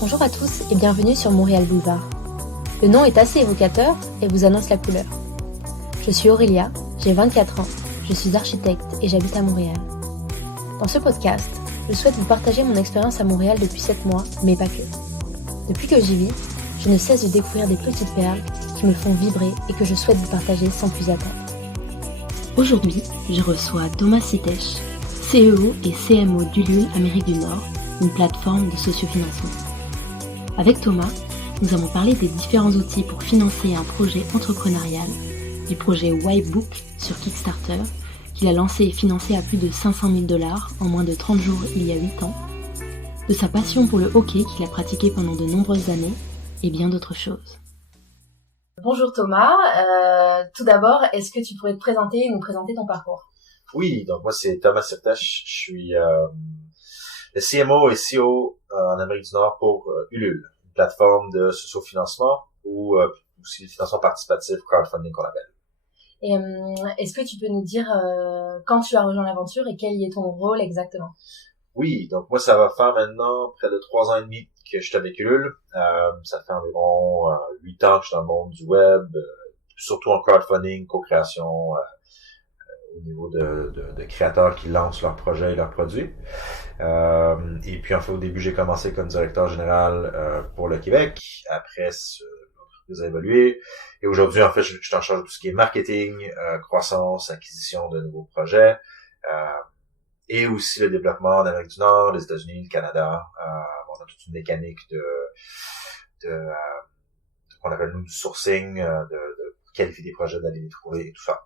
Bonjour à tous et bienvenue sur Montréal Boulevard. Le nom est assez évocateur et vous annonce la couleur. Je suis Aurélia, j'ai 24 ans, je suis architecte et j'habite à Montréal. Dans ce podcast, je souhaite vous partager mon expérience à Montréal depuis 7 mois, mais pas que. Depuis que j'y vis, je ne cesse de découvrir des petites perles qui me font vibrer et que je souhaite vous partager sans plus attendre. Aujourd'hui, je reçois Thomas Sitesh, CEO et CMO d'Ulule Amérique du Nord, une plateforme de sociofinancement. Avec Thomas, nous avons parlé des différents outils pour financer un projet entrepreneurial, du projet Whitebook sur Kickstarter, qu'il a lancé et financé à plus de 500 000 $ en moins de 30 jours il y a 8 ans, de sa passion pour le hockey qu'il a pratiqué pendant de nombreuses années, et bien d'autres choses. Bonjour Thomas, tout d'abord, est-ce que tu pourrais te présenter et nous présenter ton parcours? Oui, donc moi c'est Thomas Sitesh, je suis le CMO et CEO en Amérique du Nord pour Ulule, une plateforme de sociofinancement ou aussi de financement participatif, crowdfunding qu'on appelle. Et est-ce que tu peux nous dire quand tu as rejoint l'aventure et quel est ton rôle exactement? Oui, donc moi ça va faire maintenant près de 3 ans et demi que je suis avec Ulule. Ça fait environ 8 ans que je suis dans le monde du web, surtout en crowdfunding, co-création, au niveau de créateurs qui lancent leurs projets et leurs produits. Et puis en fait au début j'ai commencé comme directeur général pour le Québec. Après l'entreprise a évolué et aujourd'hui en fait je suis en charge de tout ce qui est marketing, croissance, acquisition de nouveaux projets et aussi le développement en Amérique du Nord, les États-Unis, le Canada. On a toute une mécanique de qu'on appelle nous du sourcing, de qualifier des projets, d'aller les trouver et tout ça.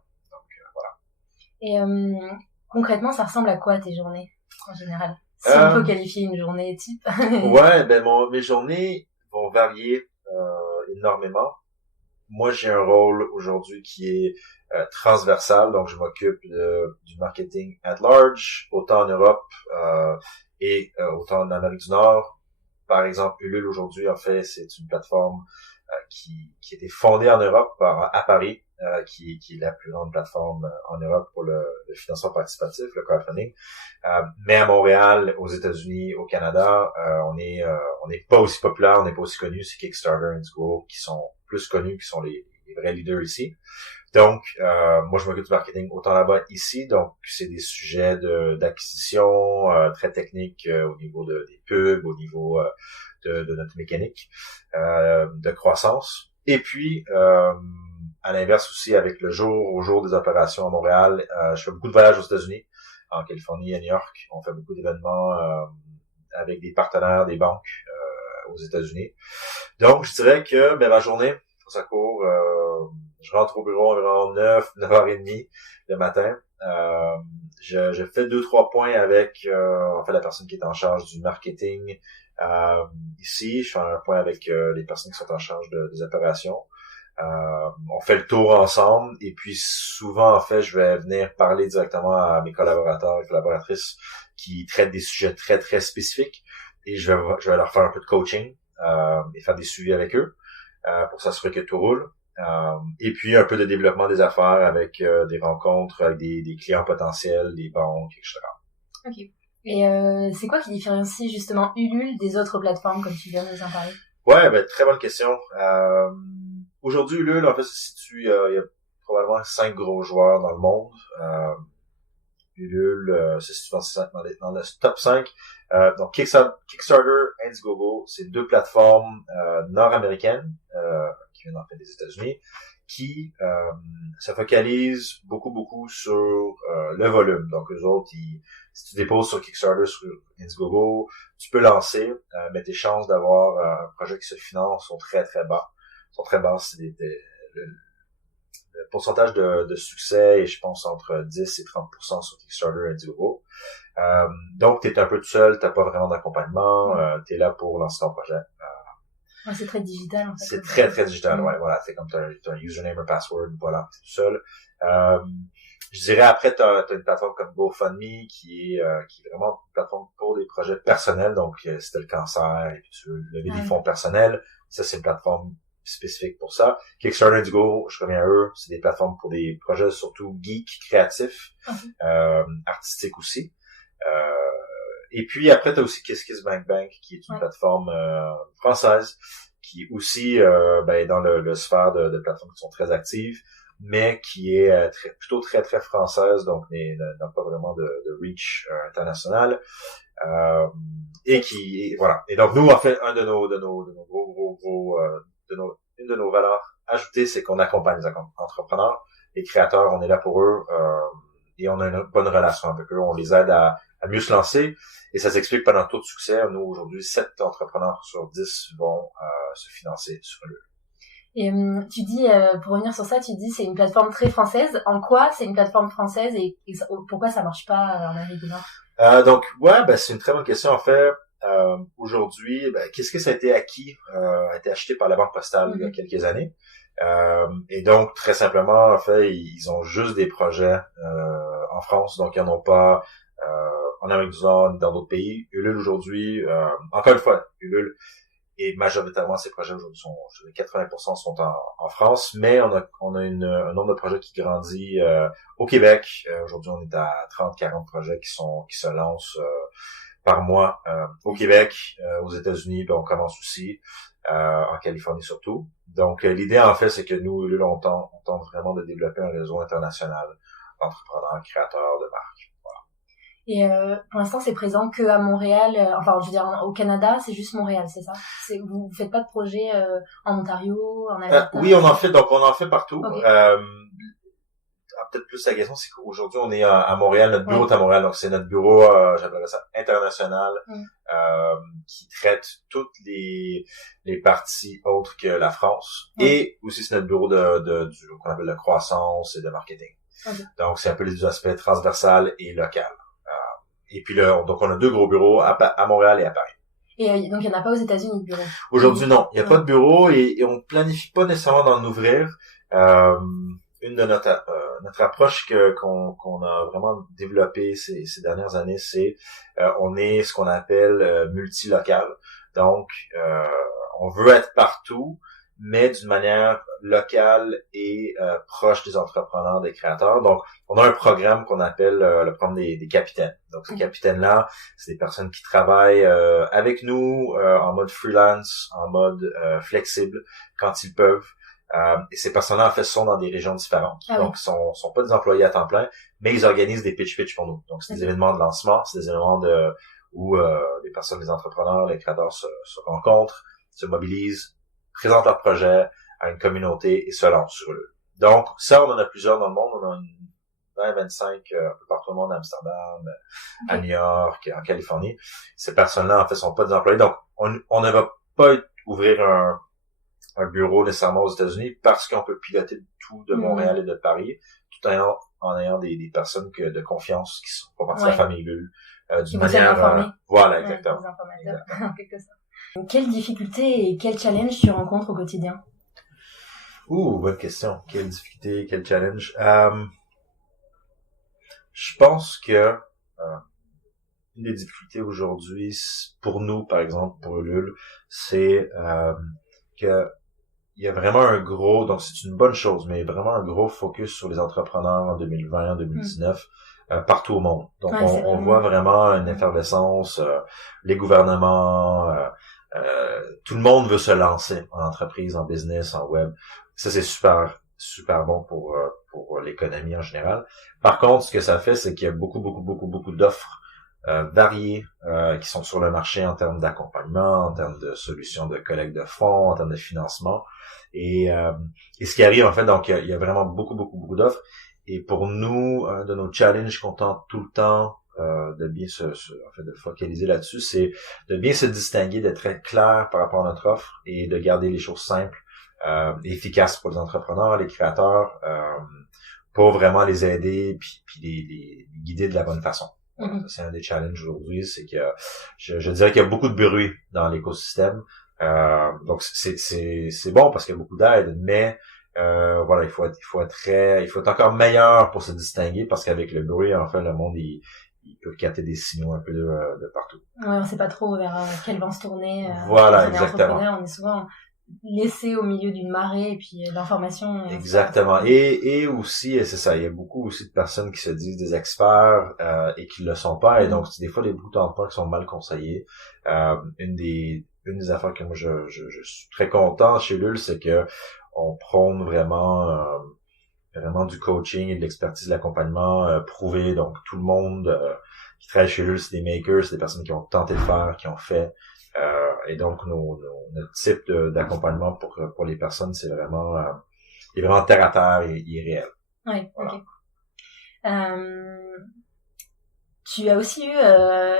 Et concrètement, ça ressemble à quoi tes journées, en général? Si on peut qualifier une journée type. Ouais, mes journées vont varier énormément. Moi, j'ai un rôle aujourd'hui qui est transversal, donc je m'occupe du marketing at large, autant en Europe et autant en Amérique du Nord. Par exemple, Ulule aujourd'hui, en fait, c'est une plateforme qui a été fondée en Europe, à Paris, qui est la plus grande plateforme en Europe pour le financement participatif, le crowdfunding. Mais à Montréal, aux États-Unis, au Canada, on n'est pas aussi populaire, on n'est pas aussi connu. C'est Kickstarter et Indiegogo qui sont plus connus, qui sont les vrais leaders ici. Donc, moi, je m'occupe du marketing autant là-bas ici. Donc, c'est des sujets d'acquisition très techniques au niveau des pubs, au niveau de notre mécanique de croissance. Et puis, à l'inverse aussi, avec le jour au jour des opérations à Montréal, je fais beaucoup de voyages aux États-Unis, en Californie, à New York. On fait beaucoup d'événements avec des partenaires, des banques aux États-Unis. Donc, je dirais que ma journée, ça court, je rentre au bureau environ 9h30 le matin. Je fais 2-3 points avec en fait la personne qui est en charge du marketing ici. Je fais un point avec les personnes qui sont en charge des opérations. On fait le tour ensemble et puis souvent en fait je vais venir parler directement à mes collaborateurs et collaboratrices qui traitent des sujets très très spécifiques et je vais leur faire un peu de coaching et faire des suivis avec eux pour s'assurer que tout roule. Et puis un peu de développement des affaires avec des rencontres avec des clients potentiels, des banques, etc. Ok. Et c'est quoi qui différencie justement Ulule des autres plateformes comme tu viens de nous en parler? Ouais, très bonne question. Aujourd'hui, Ulule, en fait, se situe, il y a probablement 5 gros joueurs dans le monde. Ulule se situe dans le top 5. Donc Kickstarter, Indiegogo, c'est 2 plateformes nord-américaines qui viennent en fait des États-Unis, qui se focalisent beaucoup sur le volume. Donc eux autres, si tu déposes sur Kickstarter, sur Indiegogo, tu peux lancer, mais tes chances d'avoir un projet qui se finance sont très très bas. C'est le pourcentage de succès est, je pense, entre 10 et 30% sur Kickstarter et Indiegogo. Donc, t'es un peu tout seul, t'as pas vraiment d'accompagnement, t'es là pour lancer ton projet. Ouais, c'est très digital, en fait. C'est très, très digital, ouais, voilà. C'est comme t'as un username, un password, voilà, t'es tout seul. Je dirais après, t'as une plateforme comme GoFundMe qui est vraiment une plateforme pour des projets personnels. Donc, si t'as le cancer et puis tu veux lever des fonds personnels, ça, c'est une plateforme spécifique pour ça. Kickstarter, Indiegogo, je reviens à eux, c'est des plateformes pour des projets surtout geeks, créatifs, artistiques aussi. Et puis après, tu as aussi KissKissBankBank, qui est une plateforme française, qui aussi est dans le sphère de plateformes qui sont très actives, mais qui est plutôt très, très française, donc n'a pas vraiment de reach international. Et qui, voilà. Et donc, nous, en fait, une de nos valeurs ajoutées, c'est qu'on accompagne les entrepreneurs, les créateurs, on est là pour eux, et on a une bonne relation avec eux, on les aide à mieux se lancer, et ça s'explique par notre taux de succès. Nous, aujourd'hui, 7 entrepreneurs sur 10 vont se financer sur eux. Et tu dis, pour revenir sur ça, tu dis c'est une plateforme très française. En quoi c'est une plateforme française et pourquoi ça marche pas en Amérique du Nord? Donc, c'est une très bonne question. En fait, aujourd'hui, qu'est-ce que ça a été acquis, a été acheté par la Banque Postale il y a quelques années. Et donc, très simplement, en fait, ils ont juste des projets en France, donc ils n'en ont pas en Amérique du Nord ni dans d'autres pays. Ulule aujourd'hui, encore une fois, Ulule, et majoritairement ces projets aujourd'hui sont, 80% sont en France, mais on a un nombre de projets qui grandit au Québec. Aujourd'hui, on est à 30-40 projets qui se lancent par mois au Québec, aux États-Unis, puis on commence aussi en Californie surtout. Donc l'idée en fait, c'est que nous, Ulule, on tente vraiment de développer un réseau international d'entrepreneurs, créateurs de marques. Et pour l'instant, c'est présent que à Montréal. Enfin, je veux dire, au Canada, c'est juste Montréal, c'est ça? Vous faites pas de projet en Ontario, en Alberta? Oui, on en fait partout. Okay. Peut-être plus la question, c'est qu'aujourd'hui, on est à Montréal, notre bureau est à Montréal, donc c'est notre bureau, j'appellerais ça international, qui traite toutes les parties autres que la France. Et aussi, c'est notre bureau du qu'on appelle de croissance et de marketing. Okay. Donc, c'est un peu les aspects transversal et local. Et puis là, donc on a 2 gros bureaux à Montréal et à Paris. Et donc il n'y en a pas aux États-Unis de bureau? Aujourd'hui non, il n'y a pas de bureau et on planifie pas nécessairement d'en ouvrir. Une de notre approche qu'on a vraiment développée ces dernières années, c'est on est ce qu'on appelle multilocal. Donc on veut être partout, mais d'une manière locale et proche des entrepreneurs, des créateurs. Donc, on a un programme qu'on appelle le programme des capitaines. Donc, ces capitaines-là, c'est des personnes qui travaillent avec nous en mode freelance, en mode flexible, quand ils peuvent. Et ces personnes-là, en fait, sont dans des régions différentes. Donc, sont pas des employés à temps plein, mais ils organisent des pitch pour nous. Donc, c'est des événements de lancement, c'est des événements où les personnes, les entrepreneurs, les créateurs se rencontrent, se mobilisent, présentent leur projet à une communauté et se lancent sur eux. Donc, ça, on en a plusieurs dans le monde. On en a 25 un peu partout au monde, à Amsterdam, à New York, en Californie. Ces personnes-là, en fait, sont pas des employés. Donc, on ne va pas ouvrir un bureau nécessairement aux États-Unis parce qu'on peut piloter tout de Montréal et de Paris, tout en ayant des personnes de confiance qui sont pas partie de la famille Ulule, d'une manière... voilà, exactement. En quelque sorte. Quelles difficultés et quels challenges tu rencontres au quotidien? Bonne question. Quelle difficulté, quel challenge? Je pense que une des difficultés aujourd'hui, pour nous, par exemple, pour Ulule, c'est que il y a vraiment un gros, donc c'est une bonne chose, mais vraiment un gros focus sur les entrepreneurs en 2020, en 2019, partout au monde. Donc on voit vraiment une effervescence, les gouvernements, tout le monde veut se lancer en entreprise, en business, en web. Ça, c'est super bon pour l'économie en général. Par contre, ce que ça fait, c'est qu'il y a beaucoup d'offres variées qui sont sur le marché en termes d'accompagnement, en termes de solutions de collecte de fonds, en termes de financement. Et ce qui arrive, en fait, donc il y a vraiment beaucoup d'offres. Et pour nous, un de nos challenges qu'on tente tout le temps de bien de focaliser là-dessus, c'est de bien se distinguer, d'être très clair par rapport à notre offre et de garder les choses simples et efficaces pour les entrepreneurs, les créateurs, pour vraiment les aider puis les guider de la bonne façon. C'est un des challenges aujourd'hui, c'est que je dirais qu'il y a beaucoup de bruit dans l'écosystème. Donc c'est bon parce qu'il y a beaucoup d'aide, mais il faut être encore meilleur pour se distinguer parce qu'avec le bruit, en fait, le monde il peut capter des signaux un peu de partout. Ouais, on sait pas trop vers quel vent se tourner. Voilà, exactement. On est souvent laissé au milieu d'une marée et puis d'informations. Exactement. Et aussi, c'est ça, il y a beaucoup aussi de personnes qui se disent des experts et qui le sont pas. Et donc, des fois, les bouts d'emploi qui sont mal conseillés. Une des affaires que moi je suis très content chez Lul, c'est que on prône vraiment du coaching et de l'expertise de l'accompagnement prouvé. Donc, tout le monde qui travaille chez Lul, c'est des makers, c'est des personnes qui ont tenté de faire, qui ont fait. Et donc, notre type d'accompagnement pour les personnes, c'est vraiment il est vraiment terre à terre et il est réel. Oui, voilà. Ok. Tu as aussi eu,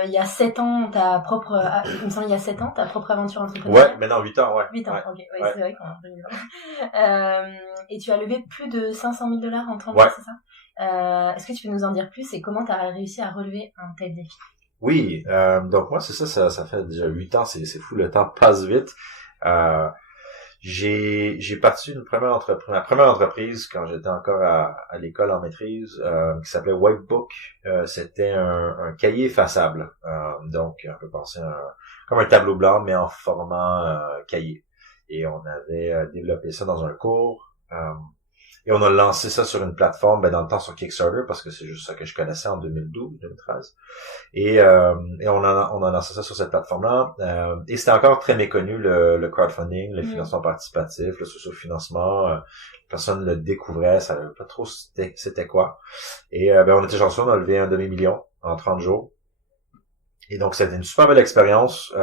il y a 7 ans, il me semble il y a 7 ans, ta propre aventure entrepreneuriale. Ouais, maintenant 8 ans, ouais. 8 ans, ouais. ok. Oui, ouais. C'est vrai qu'on a et tu as levé plus de 500 000 $ en 30 ans, c'est ça? Est-ce que tu peux nous en dire plus et comment tu as réussi à relever un tel défi? Oui, donc moi, c'est ça fait déjà 8 ans, c'est fou, le temps passe vite. J'ai parti ma première entreprise quand j'étais encore à l'école en maîtrise, qui s'appelait Whitebook. C'était un cahier effaçable. Donc, on peut penser comme un tableau blanc, mais en format cahier. Et on avait développé ça dans un cours. Et on a lancé ça sur une plateforme, dans le temps sur Kickstarter, parce que c'est juste ça que je connaissais en 2012, 2013. Et on a lancé ça sur cette plateforme-là. Et c'était encore très méconnu, le crowdfunding, le financement participatif, le socio-financement. Personne ne le découvrait, ça savait pas trop c'était quoi. Et on était chanceux, on a levé un demi-million en 30 jours. Et donc, c'était une super belle expérience.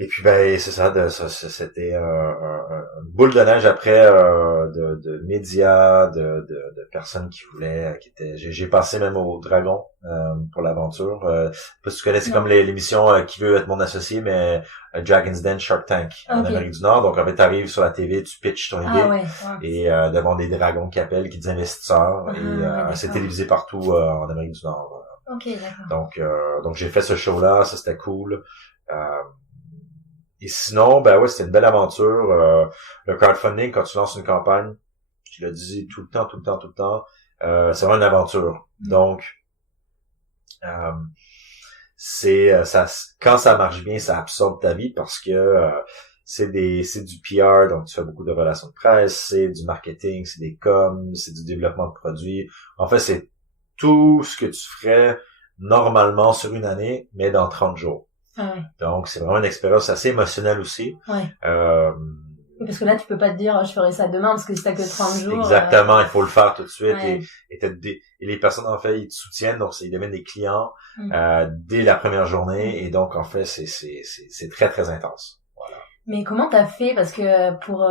Et puis c'est ça, c'était une boule de neige après de médias, de personnes qui voulaient, j'ai passé même au Dragon pour l'aventure. Parce que tu connais, c'est comme l'émission Qui veut être mon associé, mais Dragon's Den, Shark Tank en Amérique du Nord. Donc en fait, t'arrives sur la TV, tu pitches ton idée et devant des dragons qui appellent, qui disent investisseurs et c'est télévisé partout en Amérique du Nord. Ok, d'accord. Donc j'ai fait ce show-là, ça c'était cool. Et sinon, c'était une belle aventure. Le crowdfunding, quand tu lances une campagne, je le dis tout le temps, c'est vraiment une aventure. Donc, quand ça marche bien, ça absorbe ta vie parce que c'est du PR, donc tu fais beaucoup de relations de presse, c'est du marketing, c'est des coms, c'est du développement de produits. En fait, c'est tout ce que tu ferais normalement sur une année, mais dans 30 jours. Donc, c'est vraiment une expérience assez émotionnelle aussi. Parce que là, tu peux pas te dire, je ferai ça demain, parce que c'est ça que 30 jours. Exactement, il faut le faire tout de suite. Et les personnes, en fait, ils te soutiennent, donc ils deviennent des clients dès la première journée. Et donc, en fait, c'est très, très intense. Voilà. Mais comment t'as fait, parce que pour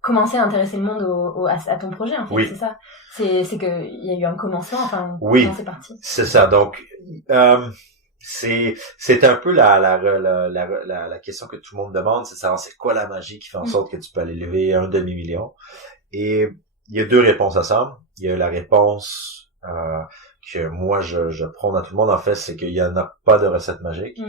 commencer à intéresser le monde à ton projet, en fait, c'est ça. C'est que il y a eu un commencement, comment c'est parti. C'est ça. Donc, c'est un peu la question que tout le monde demande, c'est de savoir c'est quoi la magie qui fait en sorte que tu peux aller lever un demi-million. Et il y a 2 réponses à ça. Il y a la réponse que moi je prône à tout le monde, en fait, c'est qu'il y en a pas de recette magique.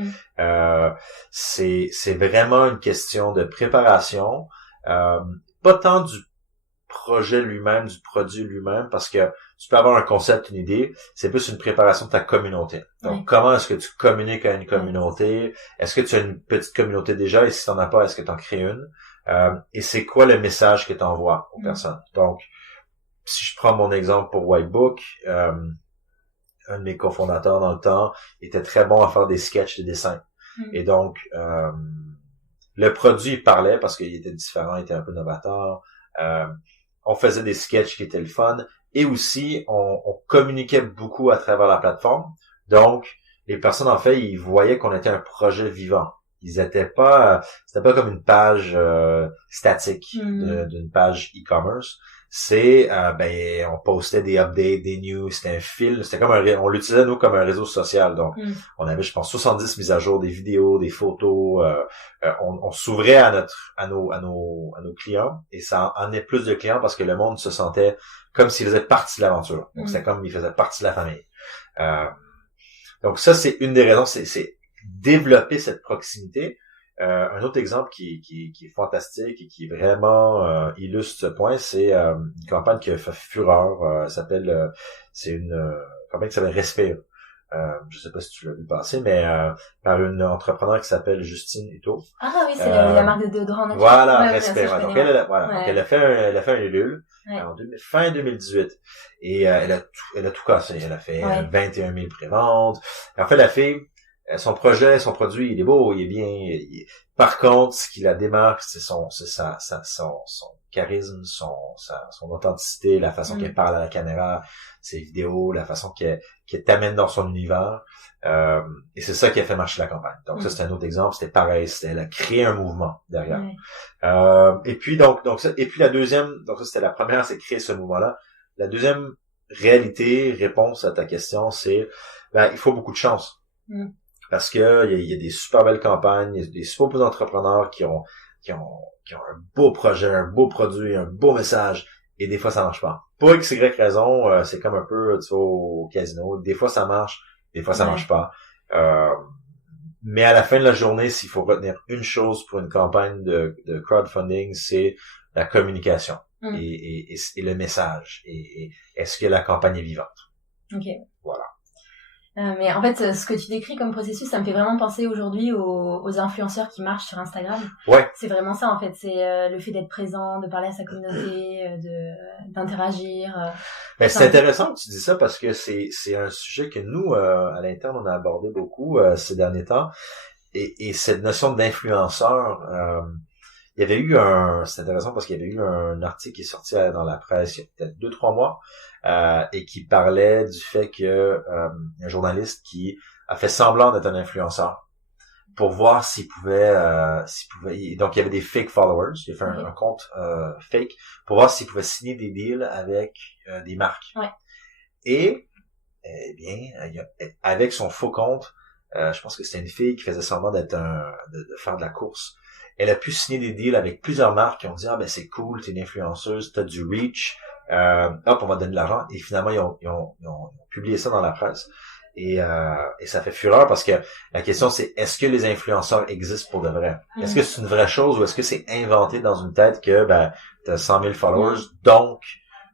C'est vraiment une question de préparation, pas tant du projet lui-même, du produit lui-même, parce que tu peux avoir un concept, une idée, c'est plus une préparation de ta communauté. Donc, comment est-ce que tu communiques à une communauté? Est-ce que tu as une petite communauté déjà? Et si tu n'en as pas, est-ce que tu en crées une? Et c'est quoi le message que tu envoies aux personnes? Donc, si je prends mon exemple pour Whitebook, un de mes cofondateurs dans le temps était très bon à faire des sketchs, des dessins. Et donc, le produit il parlait parce qu'il était différent, il était un peu novateur. On faisait des sketchs qui étaient le fun et aussi on communiquait beaucoup à travers la plateforme. Donc les personnes en fait ils voyaient qu'on était un projet vivant. Ils étaient pas c'était pas comme une page statique d'une page e-commerce. C'est on postait des updates, des news, c'était un fil, c'était comme on l'utilisait nous comme un réseau social. Donc on avait je pense 70 mises à jour, des vidéos, des photos, on s'ouvrait à nos clients et ça en est plus de clients parce que le monde se sentait comme s'il faisait partie de l'aventure. Donc c'était comme il faisait partie de la famille. Donc ça c'est une des raisons, c'est développer cette proximité. Un autre exemple qui est fantastique et qui vraiment illustre ce point, c'est une campagne qui a fait fureur. C'est une campagne qui s'appelle Respire. je sais pas si tu l'as vu passer, mais par une entrepreneur qui s'appelle Justine Hutto. Ah oui, c'est la marque de déodorant naturel. Voilà, ouais, Respirant. Donc elle a fait un Ulule fin 2018 et elle a tout cassé. Elle a fait 21 000 préventes. En fait, la fille, son produit, il est beau, il est bien. Par contre, ce qui la démarque, c'est son charisme, son authenticité, la façon qu'elle parle à la caméra, ses vidéos, la façon qu'elle t'amène dans son univers. Et c'est ça qui a fait marcher la campagne. Donc ça, c'est un autre exemple. C'était pareil. Elle a créé un mouvement derrière. Et puis la deuxième, donc ça c'était la première, c'est créer ce mouvement-là. La deuxième réponse à ta question, c'est il faut beaucoup de chance. Parce que il y a des super belles campagnes, il y a des super beaux entrepreneurs qui ont un beau projet, un beau produit, un beau message, et des fois ça marche pas. Pour X, Y raison, c'est comme un peu, tu vois, au casino, des fois ça marche, des fois ça marche pas. Mais à la fin de la journée, s'il faut retenir une chose pour une campagne de crowdfunding, c'est la communication et le message. Et est-ce que la campagne est vivante? Ok. Voilà. Mais en fait, ce que tu décris comme processus, ça me fait vraiment penser aujourd'hui aux influenceurs qui marchent sur Instagram. Ouais. C'est vraiment ça, en fait. C'est le fait d'être présent, de parler à sa communauté, d'interagir. Ben, c'est intéressant que tu dis ça parce que c'est un sujet que nous, à l'interne, on a abordé beaucoup ces derniers temps. Et cette notion d'influenceur, il y avait eu c'est intéressant parce qu'il y avait eu un article qui est sorti dans la presse il y a peut-être 2-3 mois. Et qui parlait du fait que un journaliste qui a fait semblant d'être un influenceur pour voir s'il pouvait donc il y avait des fake followers, il a fait un compte fake pour voir s'il pouvait signer des deals avec des marques. Et eh bien avec son faux compte, je pense que c'était une fille qui faisait semblant d'être de faire de la course. Elle a pu signer des deals avec plusieurs marques qui ont dit ben c'est cool, t'es une influenceuse, t'as du reach. On va donner de l'argent. Et finalement, ils ont publié ça dans la presse. Et ça fait fureur parce que la question c'est, est-ce que les influenceurs existent pour de vrai? Est-ce que c'est une vraie chose ou est-ce que c'est inventé dans une tête que, t'as 100 000 followers, donc,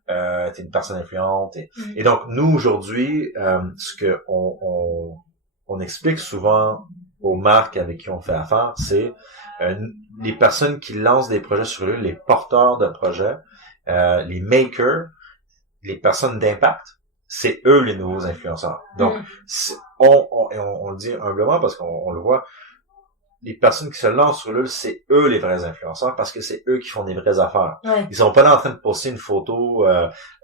t'es une personne influente. Et donc, nous, aujourd'hui, ce que on explique souvent aux marques avec qui on fait affaire, c'est, les personnes qui lancent des projets sur eux, les porteurs de projets, les makers, les personnes d'impact, c'est eux les nouveaux influenceurs. Donc, on le dit humblement parce qu'on le voit, les personnes qui se lancent sur eux, c'est eux les vrais influenceurs parce que c'est eux qui font des vraies affaires. Ils sont pas là en train de poster une photo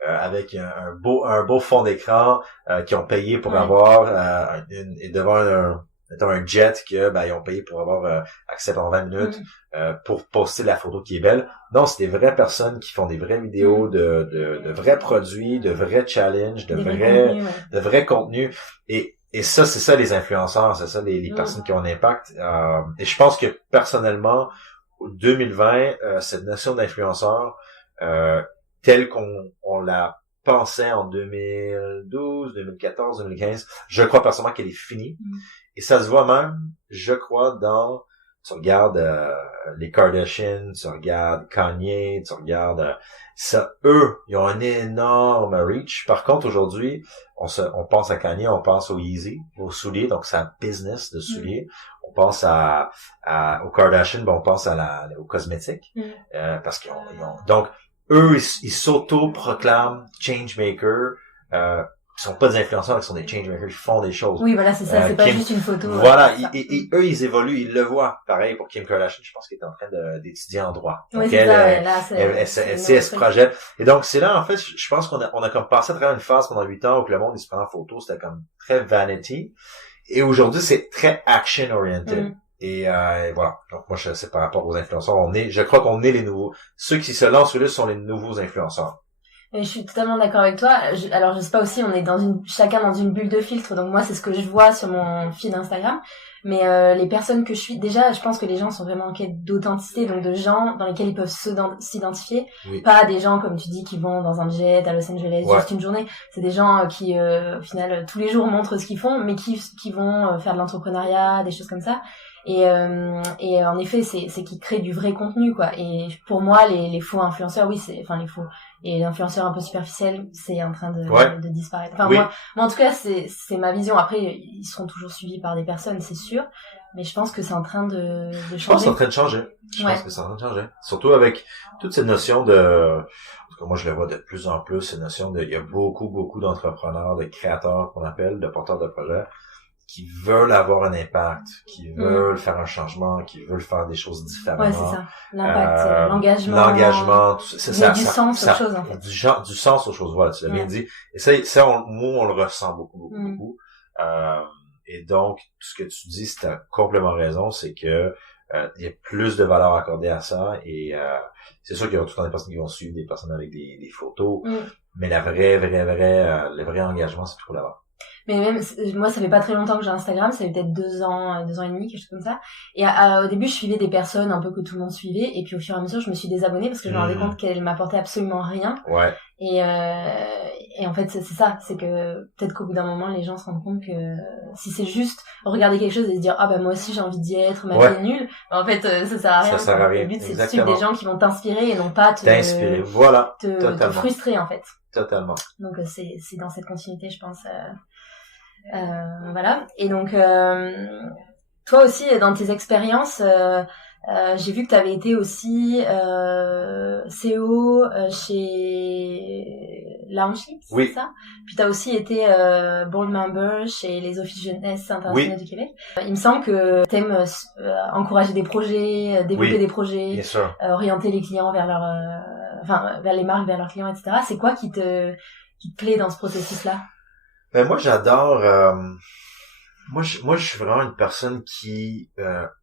avec un beau fond d'écran qu'ils ont payé pour avoir et devant un jet que ils ont payé pour avoir accès pendant 20 minutes pour poster la photo qui est belle. Non, c'est des vraies personnes qui font des vraies vidéos de vrais produits, de vrais challenges, de vrais contenus. Et ça, c'est ça les influenceurs, c'est ça les personnes qui ont un impact. Et je pense que personnellement, 2020, cette notion d'influenceur, telle qu'on la pensait en 2012, 2014, 2015, je crois personnellement qu'elle est finie. Et ça se voit même, je crois, tu regardes les Kardashians, tu regardes Kanye, tu regardes ça, eux, ils ont un énorme reach. Par contre, aujourd'hui, on pense à Kanye, on pense au Yeezy, aux souliers, donc c'est un business de souliers. On pense aux Kardashians, on pense aux cosmétiques, parce qu'ils ont donc eux, ils s'auto-proclament changemaker. Ils sont pas des influenceurs, ils sont des changemakers, ils font des choses. Oui, voilà, c'est ça, c'est pas juste une photo. Voilà, et eux, ils évoluent, ils le voient. Pareil pour Kim Kardashian, je pense qu'elle est en train d'étudier en droit. Oui, c'est ça, elle se projette. Et donc, c'est là, en fait, je pense qu'on a comme passé à travers une phase pendant 8 ans où le monde, il se prend en photo, c'était comme très vanity. Et aujourd'hui, c'est très action-oriented. Et voilà. Donc, moi, c'est par rapport aux influenceurs, je crois qu'on est les nouveaux. Ceux qui se lancent sur sont les nouveaux influenceurs. Et je suis totalement d'accord avec toi. Alors, je sais pas aussi, on est chacun dans une bulle de filtre. Donc moi, c'est ce que je vois sur mon feed Instagram. Mais les personnes que je suis, déjà, je pense que les gens sont vraiment en quête d'authenticité, donc de gens dans lesquels ils peuvent s'identifier. Pas des gens, comme tu dis, qui vont dans un jet à Los Angeles juste une journée. C'est des gens qui, au final, tous les jours montrent ce qu'ils font, mais qui vont faire de l'entrepreneuriat, des choses comme ça. Et en effet, c'est qu'ils créent du vrai contenu, quoi. Et pour moi, les faux influenceurs, oui, les faux et les influenceurs un peu superficiels, c'est en train de disparaître. Enfin, moi, en tout cas, c'est ma vision. Après, ils seront toujours suivis par des personnes, c'est sûr. Mais je pense que c'est en train de changer. Je pense que c'est en train de changer. Je pense que c'est en train de changer. Surtout avec toute cette notion de, en tout cas, moi, je le vois de plus en plus, cette notion de, il y a beaucoup d'entrepreneurs, de créateurs qu'on appelle, de porteurs de projets, qui veulent avoir un impact, qui veulent faire un changement, qui veulent faire des choses différemment. Ouais, c'est ça. L'impact, l'engagement, tout ça. Ça, du sens aux choses, en fait. Du sens aux choses, voilà, tu l'as bien dit. Et ça, nous, on le ressent beaucoup. Et donc, tout ce que tu dis, c'est complètement raison, c'est que il y a plus de valeur accordée à ça et c'est sûr qu'il y aura tout le temps des personnes qui vont suivre des personnes avec des photos, mais le vrai engagement, c'est trop là-bas. Mais même, moi, ça fait pas très longtemps que j'ai Instagram, ça fait peut-être 2 ans et demi, quelque chose comme ça. Et au début, je suivais des personnes un peu que tout le monde suivait, et puis au fur et à mesure, je me suis désabonnée parce que je me rendais compte qu'elles m'apportaient absolument rien. Ouais. Et en fait, c'est ça, c'est que peut-être qu'au bout d'un moment, les gens se rendent compte que si c'est juste regarder quelque chose et se dire ah bah moi aussi j'ai envie d'y être, ma vie est nulle, en fait ça sert à rien. Ça sert à rien. Le but c'est de suivre des gens qui vont t'inspirer et non pas t'inspirer. Voilà. te frustrer en fait. Totalement. Donc c'est dans cette continuité, je pense. Voilà. Et donc toi aussi dans tes expériences, j'ai vu que tu avais été aussi CEO chez Launchlips, c'est ça? Puis tu as aussi été board member chez les Offices Jeunesse Internationales du Québec. Il me semble que tu aimes encourager des projets, développer des projets, orienter les clients vers vers les marques, vers leurs clients, etc. C'est quoi qui te plaît dans ce processus-là? Ben moi j'adore moi je suis vraiment une personne qui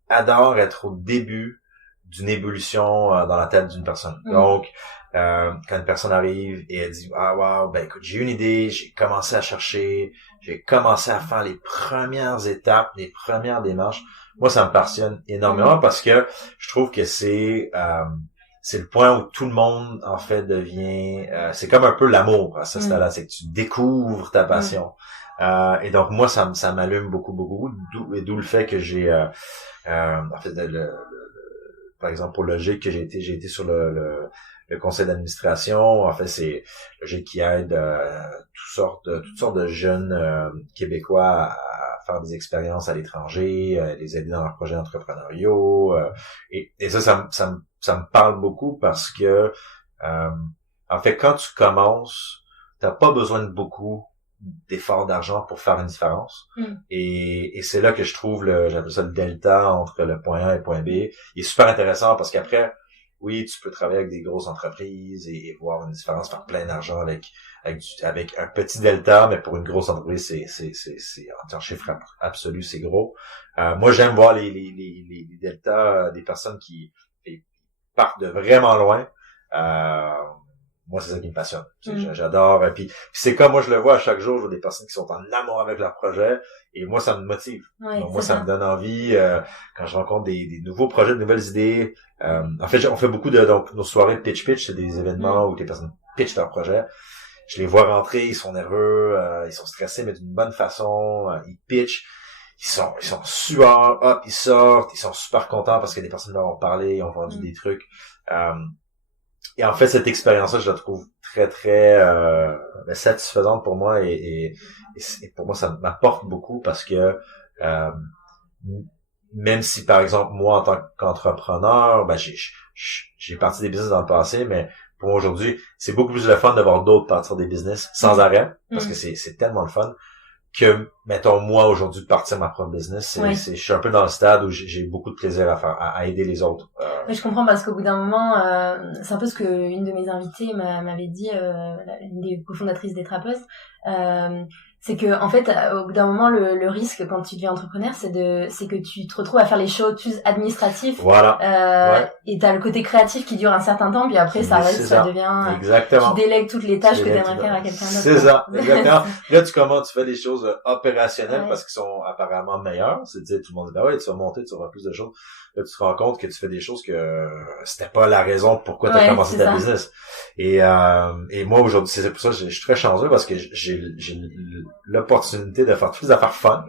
adore être au début d'une évolution dans la tête d'une personne. Donc quand une personne arrive et elle dit ah wow, ben écoute, j'ai une idée, j'ai commencé à chercher, j'ai commencé à faire les premières étapes, les premières démarches. Moi ça me passionne énormément parce que je trouve que c'est le point où tout le monde, en fait, devient... c'est comme un peu l'amour à ce stade-là. C'est que tu découvres ta passion. Et donc, moi, ça m'allume beaucoup. D'où le fait que j'ai... en fait, par exemple, pour Logique, que j'ai été sur le conseil d'administration. En fait, c'est Logique qui aide toutes sortes de jeunes Québécois à faire des expériences à l'étranger, les aider dans leurs projets entrepreneuriaux. Et ça me parle beaucoup parce que en fait, quand tu commences, t'as pas besoin de beaucoup d'efforts d'argent pour faire une différence. Et c'est là que je trouve j'appelle ça le delta entre le point A et le point B. Il est super intéressant parce qu'après, oui, tu peux travailler avec des grosses entreprises et voir une différence, faire plein d'argent avec un petit delta, mais pour une grosse entreprise, c'est en chiffre absolu, c'est gros. Moi, j'aime voir les deltas des personnes qui partent de vraiment loin. Moi, c'est ça qui me passionne. J'adore. Et puis c'est comme moi, je le vois à chaque jour, je vois des personnes qui sont en amour avec leur projet. Et moi, ça me motive. Donc, moi, ça me donne envie. Quand je rencontre des nouveaux projets, de nouvelles idées. En fait, on fait beaucoup donc nos soirées de pitch, c'est des événements où les personnes pitchent leur projet. Je les vois rentrer, ils sont nerveux, ils sont stressés, mais d'une bonne façon. Ils pitchent. Ils sont sueurs, hop, ils sortent, ils sont super contents parce que des personnes leur ont parlé, ils ont vendu des trucs. Et en fait, cette expérience-là, je la trouve très satisfaisante pour moi et pour moi, ça m'apporte beaucoup parce que même si, par exemple, moi, en tant qu'entrepreneur, ben j'ai parti des business dans le passé, mais pour moi, aujourd'hui, c'est beaucoup plus le fun de voir d'autres partir des business sans arrêt parce que c'est tellement le fun que, mettons, moi, aujourd'hui, de partir ma propre business, je suis un peu dans le stade où j'ai beaucoup de plaisir à aider les autres. Mais je comprends parce qu'au bout d'un moment, c'est un peu ce que une de mes invitées m'avait dit, une des cofondatrices des Trappeuses, c'est que en fait au bout d'un moment le risque quand tu deviens entrepreneur c'est que tu te retrouves à faire les choses plus administratives et t'as le côté créatif qui dure un certain temps puis après ça reste, ça devient exactement. Tu délègues toutes les tâches que t'aimerais faire à quelqu'un d'autre. C'est ça, exactement. Là tu fais des choses opérationnelles parce qu'ils sont apparemment meilleures, c'est-à-dire tout le monde dit bah ouais, tu vas monter, tu vas faire plus de choses. Là tu te rends compte que tu fais des choses que c'était pas la raison pourquoi t'as commencé ta business. Et moi aujourd'hui, c'est pour ça que je suis très chanceux parce que j'ai l'opportunité de faire toutes les affaires fun.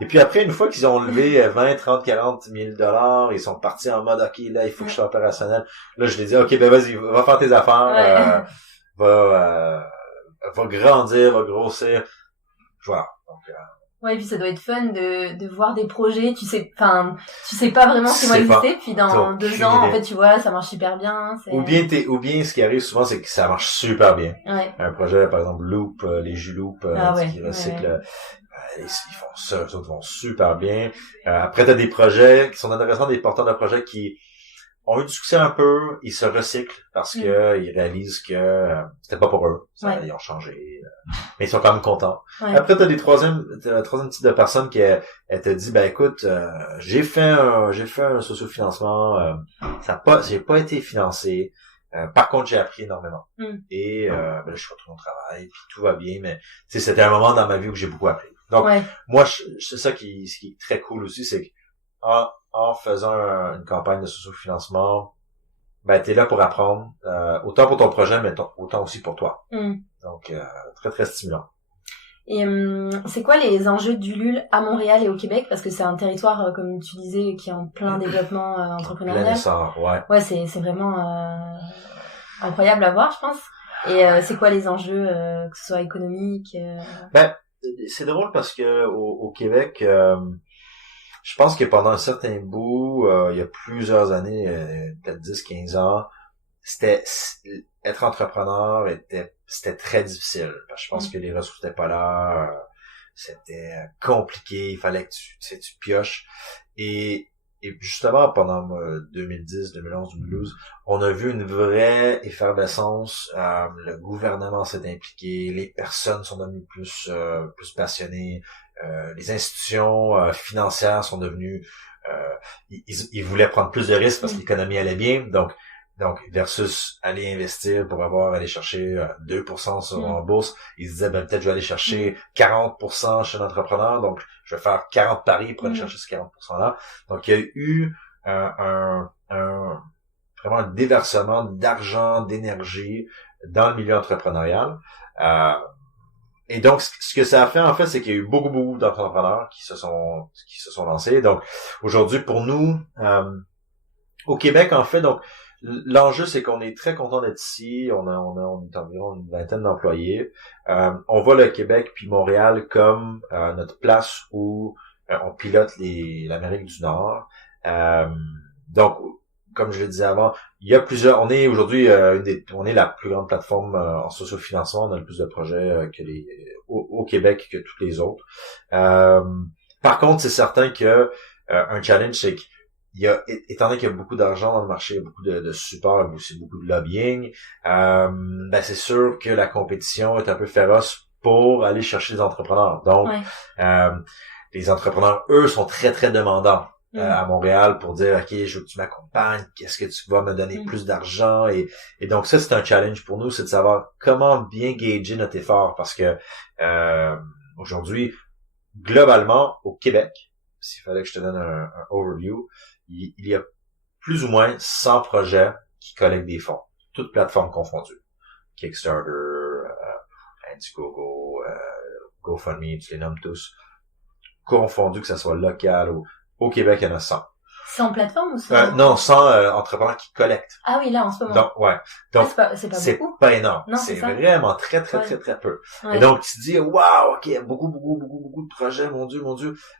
Et puis après, une fois qu'ils ont levé 20, 30, 40 000 $, ils sont partis en mode, OK, là, il faut que je sois opérationnel. Là, je les dis, OK, ben vas-y, va faire tes affaires, va grandir, va grossir. Voilà. Donc, ouais, et puis ça doit être fun de voir des projets, tu sais pas vraiment ce qu'ils vont exister, puis dans 2 ans, en fait, tu vois, ça marche super bien. Ou bien ce qui arrive souvent, c'est que ça marche super bien. Ouais. Un projet, par exemple, Loop, les jus Loop, qui recyclent, ils font ça, eux autres vont super bien. Après, t'as des projets qui sont intéressants, des porteurs de projets qui ont eu du succès un peu, ils se recyclent parce que ils réalisent que c'était pas pour eux. Ils ont changé. Mais ils sont quand même contents. Ouais. Après, t'as des troisième type de personnes qui elle te dit, ben écoute, j'ai fait un sociofinancement, j'ai pas été financé. Par contre, j'ai appris énormément. Et ben, je suis retourné au travail, puis tout va bien, mais c'était un moment dans ma vie où j'ai beaucoup appris. Donc, moi, c'est ça ce qui est très cool aussi, c'est que en faisant une campagne de sociofinancement, ben t'es là pour apprendre, autant pour ton projet, mais autant aussi pour toi. Donc, très, très stimulant. Et c'est quoi les enjeux d'Ulule à Montréal et au Québec? Parce que c'est un territoire, comme tu disais, qui est en plein développement entrepreneurial. Plein essor, ouais. Ouais, c'est vraiment incroyable à voir, je pense. Et c'est quoi les enjeux, que ce soit économique? Ben, c'est drôle parce que au Québec, je pense que pendant un certain bout, il y a plusieurs années, peut-être 10-15 ans, être entrepreneur c'était très difficile. Parce que je pense que les ressources n'étaient pas là, c'était compliqué, il fallait que tu pioches. Et justement, pendant 2010, 2011, 2012, on a vu une vraie effervescence. Le gouvernement s'est impliqué, les personnes sont devenues plus passionnées. Les institutions financières sont devenues ils voulaient prendre plus de risques parce que l'économie allait bien, donc versus aller investir pour aller chercher 2% en bourse, ils se disaient ben peut-être je vais aller chercher 40% chez l'entrepreneur, donc je vais faire 40 paris pour aller chercher ce 40% là. Donc il y a eu vraiment un déversement d'argent, d'énergie dans le milieu entrepreneurial. Et donc, ce que ça a fait, en fait, c'est qu'il y a eu beaucoup d'entrepreneurs qui se sont lancés. Donc, aujourd'hui, pour nous, au Québec, en fait, donc, l'enjeu, c'est qu'on est très content d'être ici. On est environ une vingtaine d'employés. On voit le Québec puis Montréal comme notre place où on pilote l'Amérique du Nord. Donc, comme je le disais avant, il y a plusieurs. On est aujourd'hui on est la plus grande plateforme en sociofinancement. On a le plus de projets au Québec que toutes les autres. Par contre, c'est certain que un challenge, c'est qu'il y a, étant donné qu'il y a beaucoup d'argent dans le marché, il y a beaucoup de support, aussi beaucoup de lobbying, ben c'est sûr que la compétition est un peu féroce pour aller chercher des entrepreneurs. Donc, les entrepreneurs, eux, sont très, très demandants. À Montréal pour dire OK, je veux que tu m'accompagnes, qu'est-ce que tu vas me donner plus d'argent et donc ça c'est un challenge pour nous, c'est de savoir comment bien gager notre effort parce que aujourd'hui globalement au Québec, s'il fallait que je te donne un overview, il y a plus ou moins 100 projets qui collectent des fonds, toutes plateformes confondues. Kickstarter, Indiegogo, GoFundMe, tu les nommes tous confondus, que ça soit local ou au Québec, il y en a 100. 100 plateformes ou 100? Non, 100 entrepreneurs qui collectent. Ah oui, là, en ce moment. Donc, ouais. Donc, c'est pas beaucoup. Pas énorme. Non, c'est vraiment très peu. Ouais. Et donc, tu te dis, waouh, OK, beaucoup de projets, mon Dieu.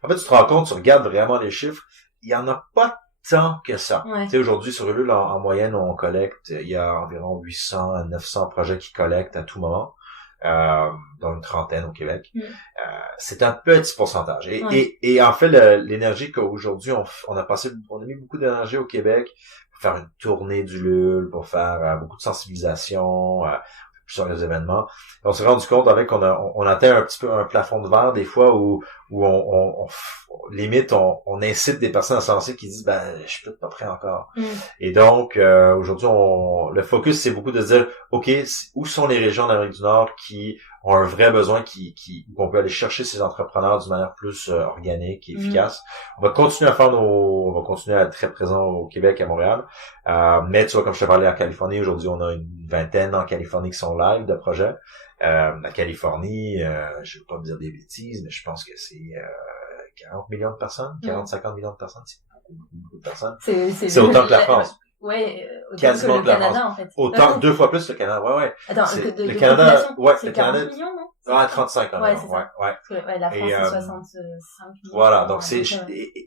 En fait, tu te rends compte, tu regardes vraiment les chiffres, il y en a pas tant que ça. Ouais. Tu sais, aujourd'hui, sur Ulule, en moyenne, on collecte, il y a environ 800 à 900 projets qui collectent à tout moment. Dans une trentaine au Québec. C'est un petit pourcentage. Et en fait, l'énergie qu'aujourd'hui, on a mis beaucoup d'énergie au Québec pour faire une tournée du LUL, pour faire beaucoup de sensibilisation, plusieurs événements. On s'est rendu compte avec qu'on atteint un petit peu un plafond de verre des fois où où limite, on incite des personnes à se lancer qui disent, je suis peut-être pas prêt encore. Et donc, aujourd'hui, le focus, c'est beaucoup de dire, OK, où sont les régions d'Amérique du Nord qui ont un vrai besoin, où on peut aller chercher ces entrepreneurs d'une manière plus organique et efficace. On va continuer à être très présent au Québec, à Montréal. Mais tu vois, comme je te parlais en Californie, aujourd'hui, on a une vingtaine en Californie qui sont live de projets. La Californie, je veux pas me dire des bêtises, mais je pense que c'est 40 millions de personnes, 40-50 millions de personnes, c'est beaucoup de personnes. C'est autant que la France. Ouais, autant quasiment que le Canada, en fait. Autant, 2 fois plus le Canada, ouais. Attends, le Canada, c'est le 40 millions, non? 35 millions, ouais, c'est ça. Ouais. Parce que, la France, c'est 65 millions. Voilà, donc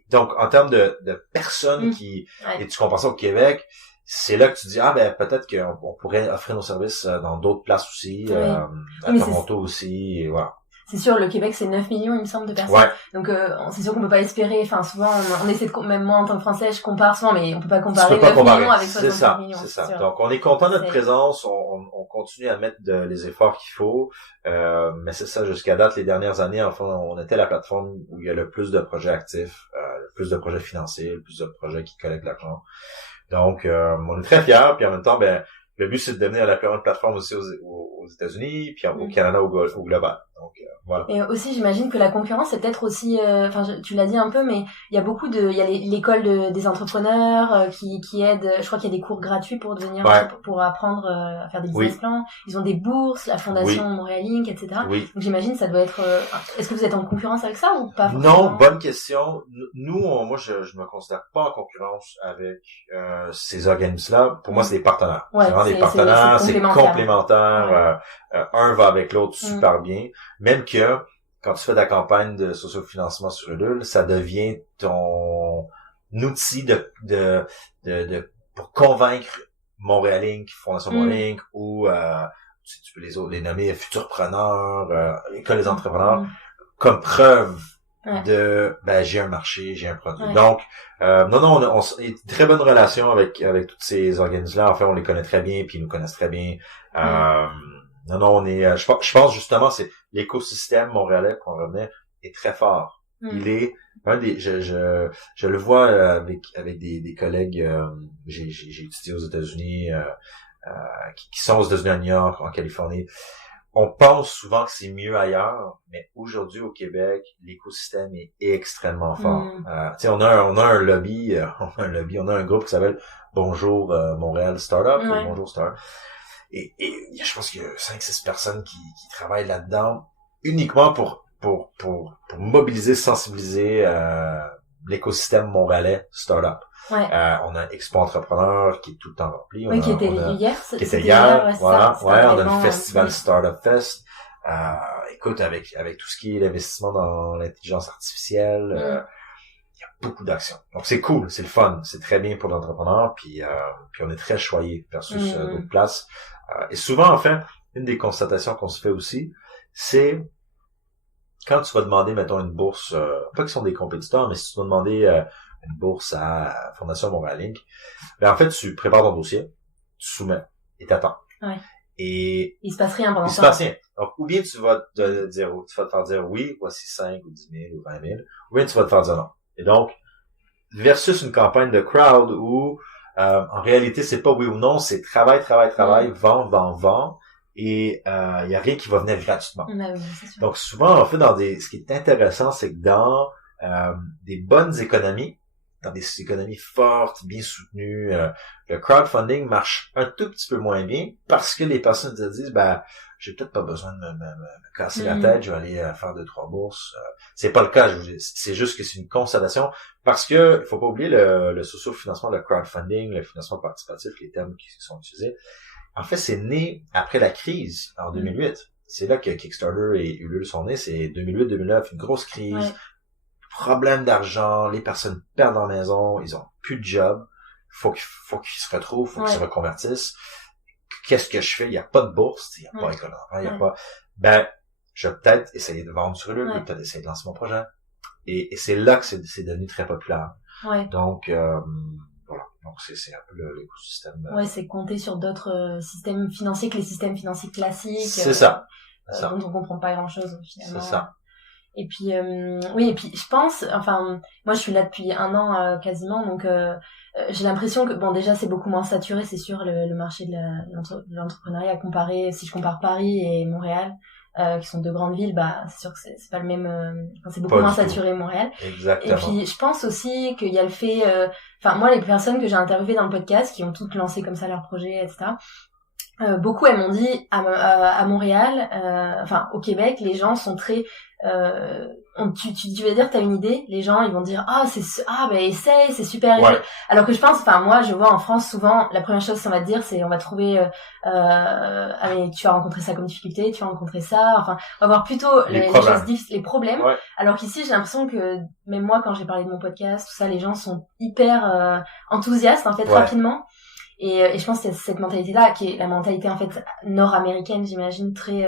donc, en termes de personnes et tu compares ça au Québec, c'est là que tu dis, peut-être qu'on pourrait offrir nos services dans d'autres places aussi, à Toronto aussi, et voilà. C'est sûr, le Québec, c'est 9 millions, il me semble, de personnes. Ouais. Donc, c'est sûr qu'on peut pas espérer, enfin, souvent, on essaie même moi, en tant que Français, je compare souvent, mais on peut pas comparer 9 millions avec 65 millions. C'est ça. Donc, on est content de notre présence, on continue à mettre les efforts qu'il faut, mais c'est ça, jusqu'à date, les dernières années, enfin, on était la plateforme où il y a le plus de projets actifs, le plus de projets financiers, le plus de projets qui collectent l'argent. Donc, on est très fiers, puis en même temps, le but, c'est de devenir la plus grande plateforme aussi aux États-Unis, puis au Canada, au global. Donc, voilà. Et aussi, j'imagine que la concurrence, c'est peut-être aussi, tu l'as dit un peu, mais il y a il y a l'école des entrepreneurs qui aide. Je crois qu'il y a des cours gratuits pour devenir, pour apprendre à faire des business plans. Ils ont des bourses, la fondation Montréal Inc., etc. Oui. Donc, j'imagine, ça doit être. Est-ce que vous êtes en concurrence avec ça ou pas forcément? Non, bonne question. Nous, moi, je me considère pas en concurrence avec ces organismes-là. Pour moi, c'est des partenaires. Ouais, c'est vraiment des partenaires. C'est complémentaire. Ouais. Un va avec l'autre super bien. Même que quand tu fais de la campagne de sociofinancement sur Ulule, ça devient ton outil pour convaincre Montréal Inc., Fondation Montréal Inc., ou tu peux les nommer Futurpreneurs, École des entrepreneurs, comme preuve de j'ai un marché, j'ai un produit. Donc non, on a une très bonne relation avec tous ces organismes-là. En fait, on les connaît très bien, puis ils nous connaissent très bien. Non, on est. Je pense justement, c'est l'écosystème montréalais qu'on revenait est très fort. Il est un des. Je le vois avec des collègues. J'ai étudié aux États-Unis, qui sont aux États-Unis, à New York, en Californie. On pense souvent que c'est mieux ailleurs, mais aujourd'hui au Québec, l'écosystème est extrêmement fort. On a un lobby, on a un groupe qui s'appelle Bonjour Montréal Startup, ou Bonjour Startup. Et je pense qu'il y a 5-6 personnes qui travaillent là-dedans uniquement pour mobiliser, sensibiliser l'écosystème montréalais startup. On a Expo Entrepreneur qui est tout le temps rempli. Qui était hier. Voilà. On a le festival Startup Fest. Écoute, avec tout ce qui est l'investissement dans l'intelligence artificielle, il y a beaucoup d'actions. Donc c'est cool, c'est le fun, c'est très bien pour l'entrepreneur, puis on est très choyé versus d'autres places. Et souvent, en fait, une des constatations qu'on se fait aussi, c'est quand tu vas demander, mettons, une bourse, pas qu'ils sont des compétiteurs, mais si tu vas demander une bourse à Fondation Montréal Inc., en fait, tu prépares ton dossier, tu soumets et t'attends. Et il se passe rien pendant ça. Il se passe rien. Donc, ou bien tu vas te faire dire oui, voici 5 ou 10 000 ou 20 000, ou bien tu vas te faire dire non. Et donc, versus une campagne de crowd où en réalité, c'est pas oui ou non, c'est travail, vend, et il y a rien qui va venir gratuitement. Oui, c'est sûr. Donc souvent, en fait, ce qui est intéressant, c'est que dans des bonnes économies, dans des économies fortes, bien soutenues, le crowdfunding marche un tout petit peu moins bien parce que les personnes se disent, j'ai peut-être pas besoin de me casser la tête, je vais aller faire 2-3 bourses. C'est pas le cas, c'est juste que c'est une constatation parce que il faut pas oublier le socio-financement, le crowdfunding, le financement participatif, les termes qui sont utilisés. En fait, c'est né après la crise en 2008. C'est là que Kickstarter et Ulule sont nés, c'est 2008-2009, une grosse crise, problème d'argent, les personnes perdent leur maison, ils ont plus de job, faut qu'ils se retrouvent, faut qu'ils se reconvertissent. Qu'est-ce que je fais? Il n'y a pas de bourse, il n'y a pas d'école d'enfant, il n'y a pas... je vais peut-être essayer de vendre sur Ulule, peut-être essayer de lancer mon projet. Et c'est là que c'est devenu très populaire. Donc, voilà. Donc, c'est un peu l'écosystème. C'est compter sur d'autres systèmes financiers que les systèmes financiers classiques. C'est ça. Dont on comprend pas grand-chose, finalement. C'est ça. Et puis oui, et puis je pense, enfin moi je suis là depuis 1 an quasiment, donc j'ai l'impression que bon déjà c'est beaucoup moins saturé, c'est sûr, le marché de l'entrepreneuriat comparé, si je compare Paris et Montréal, qui sont 2 grandes villes, bah c'est sûr que c'est pas le même, c'est beaucoup moins saturé Montréal. Exactement. Et puis je pense aussi qu'il y a le fait, enfin moi les personnes que j'ai interviewées dans le podcast qui ont toutes lancé comme ça leur projet, etc. Beaucoup elles m'ont dit à Montréal, enfin au Québec, les gens sont très tu vas dire t'as une idée, les gens ils vont dire bah essaye, c'est super. Ouais. Alors que je pense, enfin moi je vois en France souvent la première chose qu'on va te dire c'est on va trouver mais tu as rencontré ça comme difficulté, tu as rencontré ça, enfin on va voir plutôt les choses les problèmes. Ouais. Alors qu'ici j'ai l'impression que même moi quand j'ai parlé de mon podcast tout ça, les gens sont hyper enthousiastes en fait rapidement. Et je pense que c'est cette mentalité-là qui est la mentalité en fait nord-américaine, j'imagine, très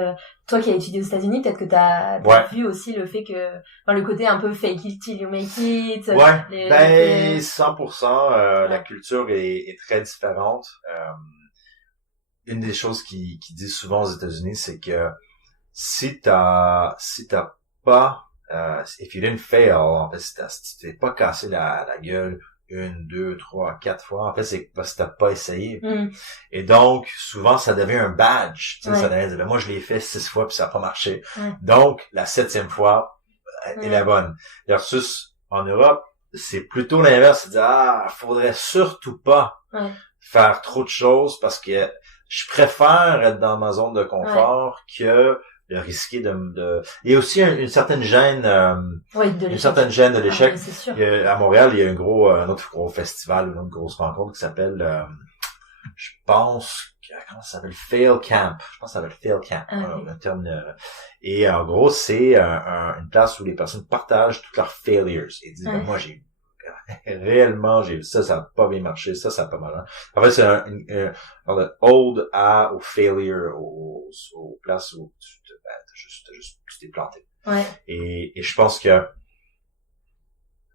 toi qui as étudié aux États-Unis, peut-être que t'as vu aussi le fait que le côté un peu fake it till you make it. Ouais, 100%. La culture est très différente. Une des choses qu'ils disent souvent aux États-Unis, c'est que si t'as pas if you didn't fail, en fait, si tu t'es pas cassé la gueule 1, 2, 3, 4 fois. En fait, c'est parce que t'as pas essayé. Et donc, souvent, ça devient un badge. Tu sais, ça devient, moi, je l'ai fait 6 fois puis ça a pas marché. Donc, la 7e fois est la bonne. Versus, en Europe, c'est plutôt l'inverse. C'est dire, faudrait surtout pas faire trop de choses parce que je préfère être dans ma zone de confort que de risquer de... Il y a aussi une certaine gêne, une certaine gêne de l'échec. À Montréal, il y a un autre gros festival, une autre grosse rencontre qui s'appelle, je pense, comment ça s'appelle? Fail Camp. Je pense que ça s'appelle Fail Camp. Un terme, et en gros, c'est une place où les personnes partagent toutes leurs failures. Et disent, moi, réellement, j'ai vu ça a pas bien marché, ça a pas mal. En fait, c'est un ode au failure, aux places où tu t'es planté. Et je pense que,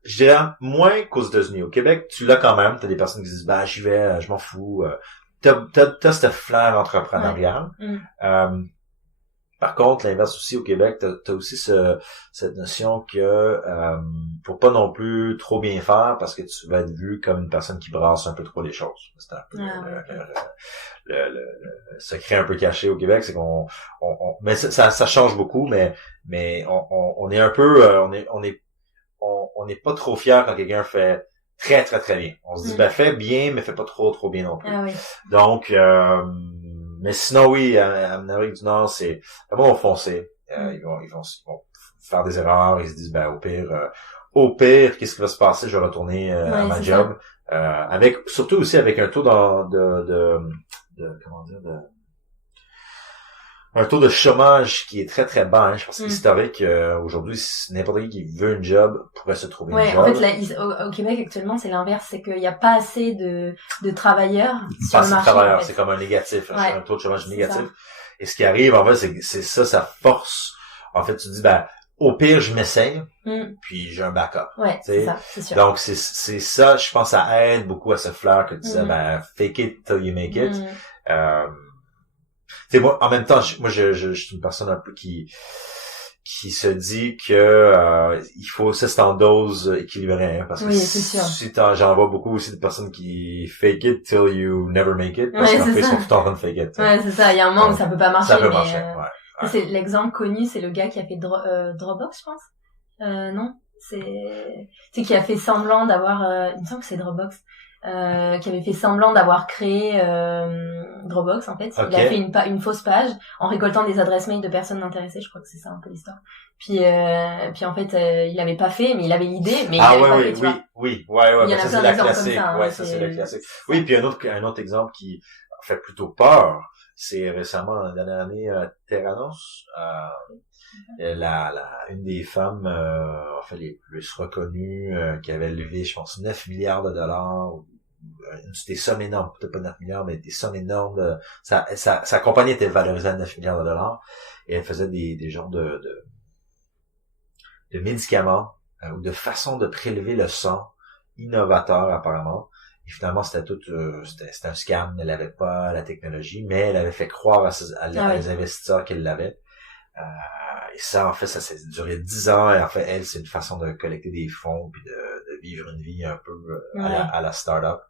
je dirais, moins qu'aux États-Unis. Au Québec, tu l'as quand même, t'as des personnes qui disent, j'y vais, je m'en fous. T'as cette flair entrepreneuriale. Par contre, l'inverse aussi au Québec, t'as aussi cette notion que faut pas non plus trop bien faire parce que tu vas être vu comme une personne qui brasse un peu trop les choses. C'est un peu le secret un peu caché au Québec, c'est qu'on mais ça change beaucoup, mais on est un peu on n'est pas trop fier quand quelqu'un fait très très très bien. On se dit fais bien mais fais pas trop bien non plus. Donc mais sinon, oui, en Amérique du Nord, c'est vraiment foncer. Ils vont faire des erreurs. Ils se disent, au pire, qu'est-ce qui va se passer? Je vais retourner à ma job. Surtout aussi avec un taux un taux de chômage qui est très très bas. Hein. Je pense que c'est historique. Aujourd'hui, n'importe qui veut une job pourrait se trouver une job. En fait, au Québec actuellement, c'est l'inverse, c'est qu'il n'y a pas assez de travailleurs sur le marché. En fait. C'est comme un négatif, un taux de chômage négatif. Et ce qui arrive, en fait, c'est ça force. En fait, tu te dis, au pire, je m'essaye, puis j'ai un backup. C'est ça, c'est sûr. Donc c'est ça, je pense, ça aide beaucoup à ce flair que tu disais, fake it till you make it. Tu sais, moi, en même temps, je suis une personne un peu qui se dit que il faut ça c'est en dose équilibrée, hein, parce que si j'en vois beaucoup aussi de personnes qui fake it till you never make it, parce qu'en fait ils sont tout en train de fake it. C'est ça, il y a un moment où ça peut pas marcher. Ça peut marcher, C'est l'exemple connu, c'est le gars qui a fait Dropbox, je pense. Non, c'est qui a fait semblant d'avoir il me semble que c'est Dropbox. Qui avait fait semblant d'avoir créé Dropbox en fait. Il a fait une fausse page en récoltant des adresses mail de personnes intéressées, je crois que c'est ça un peu l'histoire. Puis en fait il avait pas fait, mais il avait l'idée, mais il avait pas fait, tu vois. Oui, il y en a plein d'exemples comme ça, hein, ça c'est la classique. Oui, puis un autre exemple qui fait plutôt peur, c'est récemment dans la dernière année Theranos, une des femmes en fait les plus reconnues qui avait levé je pense 9 milliards de dollars, des sommes énormes, peut-être pas 9 milliards mais des sommes énormes sa compagnie était valorisée à 9 milliards de dollars et elle faisait des genres de médicaments ou de façon de prélever le sang innovateur apparemment. Et finalement, c'était un scam. Elle n'avait pas la technologie, mais elle avait fait croire à les investisseurs qu'elle l'avait. Et ça, en fait, ça s'est duré 10 ans. Et en fait, elle, c'est une façon de collecter des fonds puis de vivre une vie un peu à la start-up.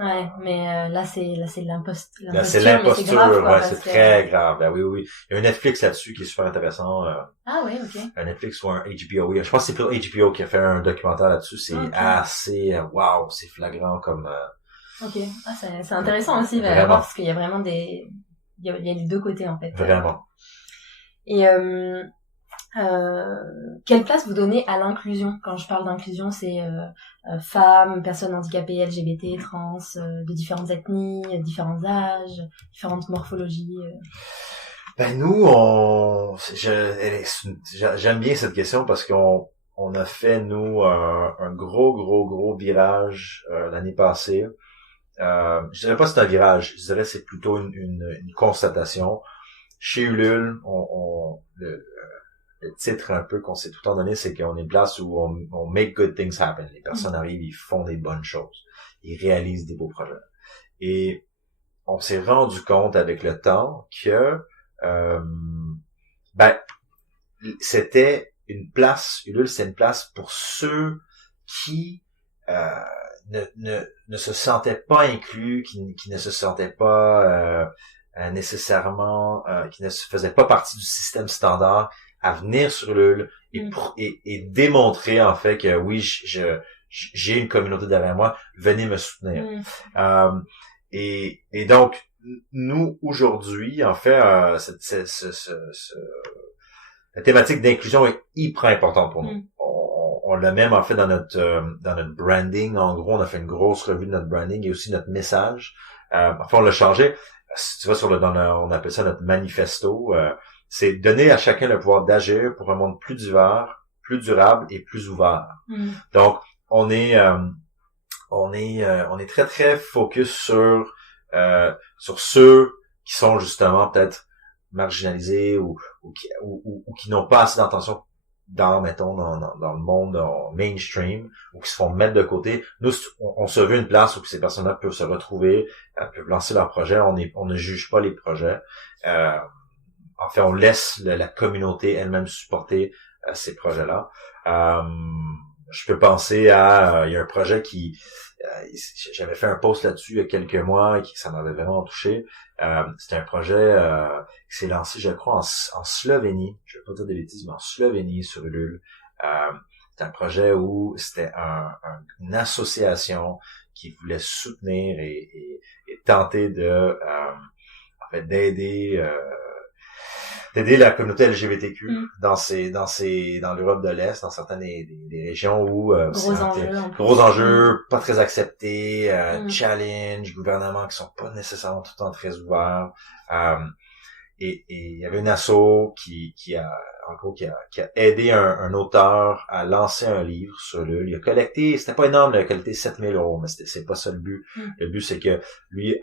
Ouais, mais là c'est l'imposture. Là, c'est l'imposture, mais c'est grave, quoi, c'est très grave. Ben oui. Il y a un Netflix là-dessus qui est super intéressant. Ah oui, ok. Un Netflix ou un HBO. Oui, je pense que c'est plutôt HBO qui a fait un documentaire là-dessus. C'est assez, wow, c'est flagrant comme. Ok, c'est intéressant aussi à voir parce qu'il y a vraiment il y a les deux côtés en fait. Vraiment. Et quelle place vous donnez à l'inclusion? Quand je parle d'inclusion, c'est femmes, personnes handicapées, LGBT, trans, de différentes ethnies, différents âges, différentes morphologies. Ben nous, j'aime bien cette question parce qu'on a fait nous un gros virage l'année passée. Je dirais pas que c'est un virage, je dirais que c'est plutôt une constatation. Chez Ulule, le titre un peu qu'on s'est tout le temps donné, c'est qu'on est une place où on make good things happen. Les personnes arrivent, ils font des bonnes choses. Ils réalisent des beaux projets. Et on s'est rendu compte avec le temps que c'était une place, Ulule, c'est une place pour ceux qui ne se sentaient pas inclus, qui ne se sentaient pas nécessairement, qui ne faisaient pas partie du système standard, à venir sur Ulule et démontrer en fait que oui, j'ai une communauté derrière moi, venez me soutenir. Et donc nous aujourd'hui, en fait, la thématique d'inclusion est hyper importante pour nous. On l'a même en fait dans notre branding. En gros, on a fait une grosse revue de notre branding et aussi notre message. Enfin, on l'a changé. Si tu vas on appelle ça notre manifesto. C'est donner à chacun le pouvoir d'agir pour un monde plus divers, plus durable et plus ouvert. Donc, on est très très focus sur ceux qui sont justement peut-être marginalisés ou qui n'ont pas assez d'attention dans le monde mainstream ou qui se font mettre de côté. Nous, on se veut une place où ces personnes-là peuvent se retrouver, peuvent lancer leurs projets. On ne juge pas les projets. En fait, on laisse la communauté elle-même supporter ces projets-là. Je peux penser il y a un projet j'avais fait un post là-dessus il y a quelques mois et ça m'avait vraiment touché. C'était un projet qui s'est lancé, je crois, en Slovénie. Je vais pas dire de bêtises, mais en Slovénie sur Ulule. C'est un projet où c'était une association qui voulait soutenir et tenter d'aider la communauté LGBTQ dans l'Europe de l'Est, dans certaines des régions où gros enjeux, pas très acceptés, challenge, gouvernements qui sont pas nécessairement tout le temps très ouverts. Et il y avait une asso qui a aidé un auteur à lancer un livre sur Ulule. Il a collecté, c'était pas énorme, il a collecté 7 000 €, mais c'est pas ça le but. Le but, c'est que lui,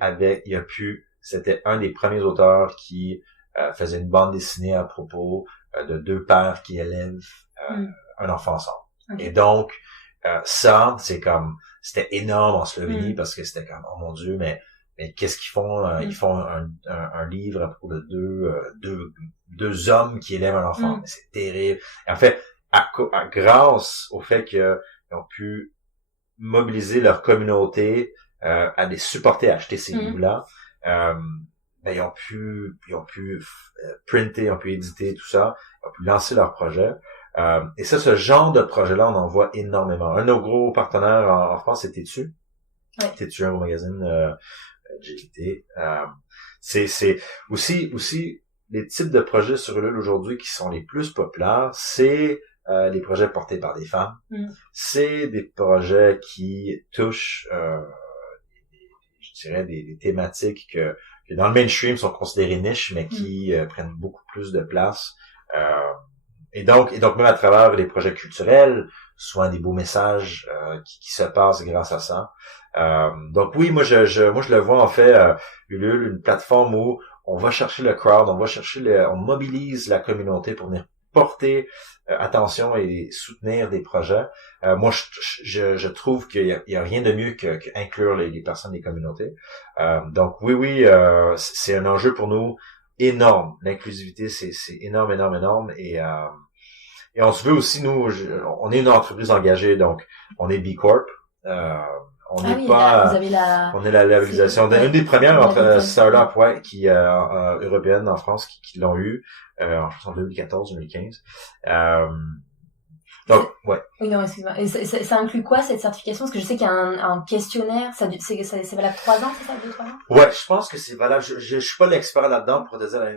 c'était un des premiers auteurs qui faisait une bande dessinée à propos de deux pères qui élèvent un enfant ensemble. Okay. Et donc, c'était énorme en Slovénie parce que c'était comme, oh mon Dieu, mais qu'est-ce qu'ils font? Ils font un livre à propos de deux hommes qui élèvent un enfant. Mais c'est terrible. Et en fait, grâce au fait qu'ils ont pu mobiliser leur communauté à les supporter à acheter ces livres-là, ils ont pu printer, ils ont pu éditer tout ça, ils ont pu lancer leur projet. Et ça, ce genre de projet-là, on en voit énormément. Un de nos gros partenaires en France, c'est Tétu. Ouais. Tétu, un gros magazine LGBT. C'est aussi les types de projets sur Ulule aujourd'hui qui sont les plus populaires, c'est les projets portés par des femmes. C'est des projets qui touchent je dirais des thématiques que dans le mainstream sont considérées niches, mais qui prennent beaucoup plus de place. Et donc même à travers les projets culturels, souvent des beaux messages qui se passent grâce à ça. Donc oui, moi je le vois en fait Ulule, une plateforme où on va chercher le crowd, on mobilise la communauté pour venir porter attention et soutenir des projets. Moi, je trouve qu'il y a rien de mieux que inclure les personnes des communautés. Donc oui, c'est un enjeu pour nous. énorme. L'inclusivité, c'est énorme, et on se veut aussi, nous, on est une entreprise engagée, donc on est B Corp. On n'est pas, on est la labellisation. Une des premières startups, qui européennes en France qui l'ont eu, en 2014, 2015. Donc, ouais. Oui, non, excuse-moi. Et ça inclut quoi, cette certification? Parce que je sais qu'il y a un questionnaire, c'est valable 3 ans, c'est ça, 2-3 ans? Ouais, je pense que c'est valable. Je suis pas l'expert là-dedans pour te dire pour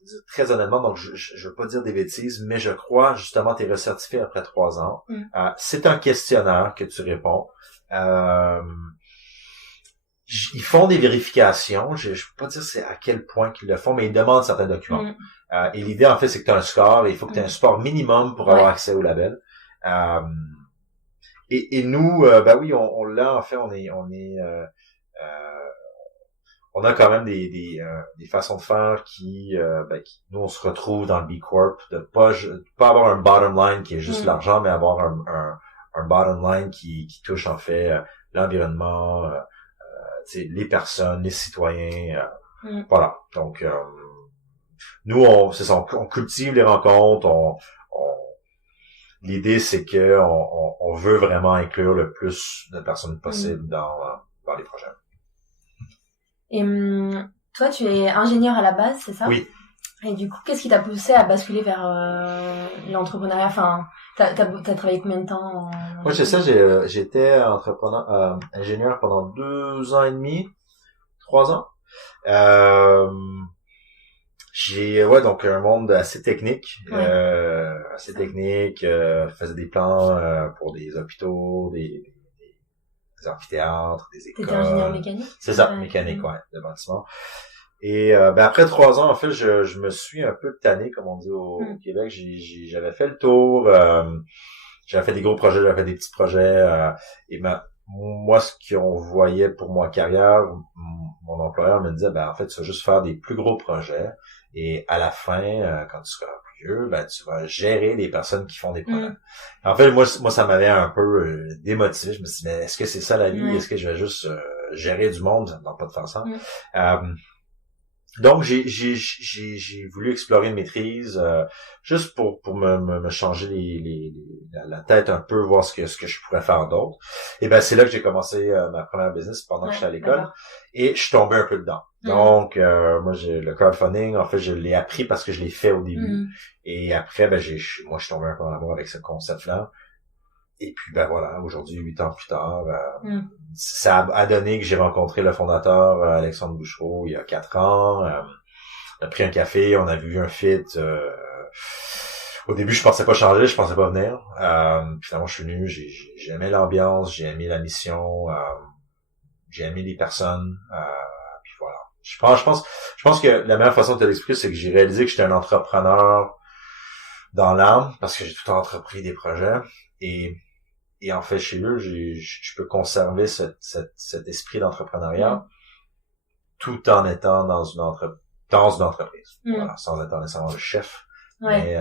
te dire très honnêtement, donc je veux pas dire des bêtises, mais je crois, justement, t'es recertifié après 3 ans. C'est un questionnaire que tu réponds. Ils font des vérifications. Je peux pas dire c'est à quel point qu'ils le font, mais ils demandent certains documents. Et l'idée, en fait, c'est que tu as un score, et il faut que tu aies un score minimum pour avoir accès au label. Et nous, oui, on l'a, en fait, on a quand même des façons de faire qui nous, on se retrouve dans le B Corp, de pas avoir un bottom line qui est juste l'argent, mais avoir un bottom line qui touche, en fait, l'environnement, les personnes, les citoyens, voilà. Donc, nous, on cultive les rencontres, l'idée, c'est que on veut vraiment inclure le plus de personnes possible dans les projets. Et toi, tu es ingénieur à la base, c'est ça? Oui. Et du coup, qu'est-ce qui t'a poussé à basculer vers l'entrepreneuriat? Enfin, t'as travaillé combien de temps Moi, c'est ça, j'étais ingénieur pendant 2 ans et demi, 3 ans. J'ai donc un monde assez technique, faisais des plans pour des hôpitaux, des amphithéâtres, des écoles. T'étais ingénieur mécanique? C'est ça, mécanique, de bâtiment. Et après 3 ans, en fait, je me suis un peu tanné, comme on dit au Québec. J'avais fait le tour, j'avais fait des gros projets, j'avais fait des petits projets, et moi, ce qu'on voyait pour ma carrière, mon employeur me disait, en fait, tu vas juste faire des plus gros projets, et à la fin, quand tu seras plus vieux, tu vas gérer les personnes qui font des projets. En fait, moi, ça m'avait un peu démotivé. Je me suis dit, mais est-ce que c'est ça la vie? Est-ce que je vais juste gérer du monde? Ça me tente pas de faire ça. Donc, j'ai voulu explorer une maîtrise, juste pour me changer la tête un peu, voir ce que je pourrais faire d'autre. Et c'est là que j'ai commencé ma première business pendant que j'étais à l'école. Et je suis tombé un peu dedans. Donc, moi, le crowdfunding, en fait, je l'ai appris parce que je l'ai fait au début. Et après, je suis tombé un peu en amour avec ce concept-là. Et puis, voilà, aujourd'hui, 8 ans plus tard, ça a donné que j'ai rencontré le fondateur, Alexandre Bouchereau, il y a 4 ans. On a pris un café, on a vu un fit. Au début, je pensais pas changer, je pensais pas venir. Finalement, je suis venu, j'ai aimé l'ambiance, j'ai aimé la mission, j'ai aimé les personnes. Puis voilà. Je pense que la meilleure façon de te l'expliquer, c'est que j'ai réalisé que j'étais un entrepreneur dans l'âme, parce que j'ai tout le temps entrepris des projets. Et en fait, chez eux, je peux conserver cet esprit d'entrepreneuriat tout en étant dans une entreprise. Voilà, sans être nécessairement le chef. Mais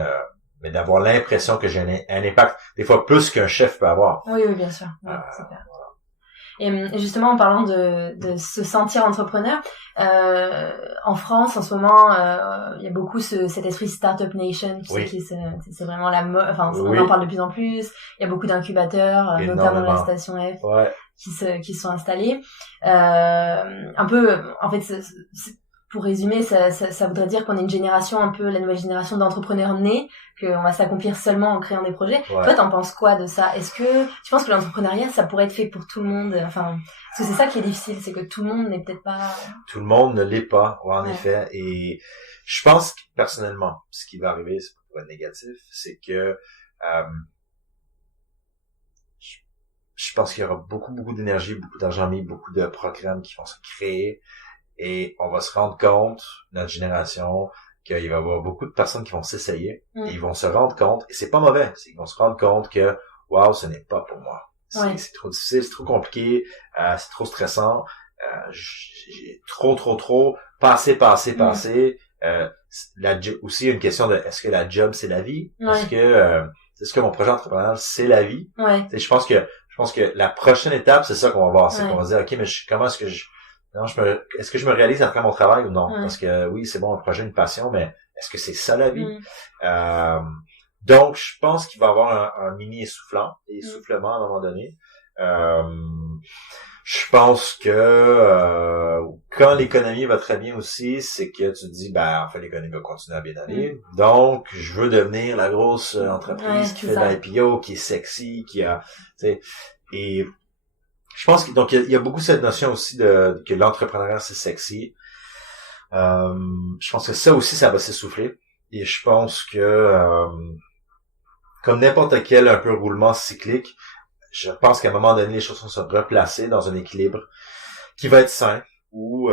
d'avoir l'impression que j'ai un impact, des fois plus qu'un chef peut avoir. Oui, bien sûr. C'est clair. Et justement, en parlant de se sentir entrepreneur, en France, en ce moment, il y a beaucoup cet esprit Startup Nation, tu sais, c'est vraiment la mode, enfin, on en parle de plus en plus. Il y a beaucoup d'incubateurs, notamment la Station F, qui sont installés. Un peu, en fait, pour résumer, ça voudrait dire qu'on est une génération, un peu la nouvelle génération d'entrepreneurs nés, qu'on va s'accomplir seulement en créant des projets. Toi, t'en penses quoi de ça? Est-ce que tu penses que l'entrepreneuriat, ça pourrait être fait pour tout le monde? Enfin, parce que c'est ça qui est difficile, c'est que tout le monde n'est peut-être pas... Tout le monde ne l'est pas, en effet. Et je pense que, personnellement, ce qui va arriver, c'est pour être négatif, c'est que je pense qu'il y aura beaucoup d'énergie, beaucoup d'argent mis, beaucoup de programmes qui vont se créer. Et on va se rendre compte, notre génération, qu'il va y avoir beaucoup de personnes qui vont s'essayer. Et ils vont se rendre compte, et c'est pas mauvais, ils vont se rendre compte que, wow, ce n'est pas pour moi. C'est trop difficile, c'est trop compliqué, c'est trop stressant, j'ai trop, passer. Aussi, il y a une question de, est-ce que la job, c'est la vie? Est-ce que mon projet entrepreneurial, c'est la vie? Je pense que la prochaine étape, c'est ça qu'on va voir. C'est qu'on va se dire, OK, mais comment est-ce que non, est-ce que je me réalise après mon travail ou non? Ouais. Parce que oui, c'est bon, un projet, une passion, mais est-ce que c'est ça la vie? Donc, je pense qu'il va y avoir un mini essoufflement à un moment donné. Je pense que quand l'économie va très bien aussi, c'est que tu te dis, en fait, l'économie va continuer à bien aller. Donc, je veux devenir la grosse entreprise qui fait de l'IPO, qui est sexy, qui a, tu sais, et je pense que donc il y a beaucoup cette notion aussi que l'entrepreneuriat c'est sexy. Je pense que ça aussi ça va s'essouffler et je pense que comme n'importe quel un peu roulement cyclique, je pense qu'à un moment donné les choses vont se replacer dans un équilibre qui va être sain où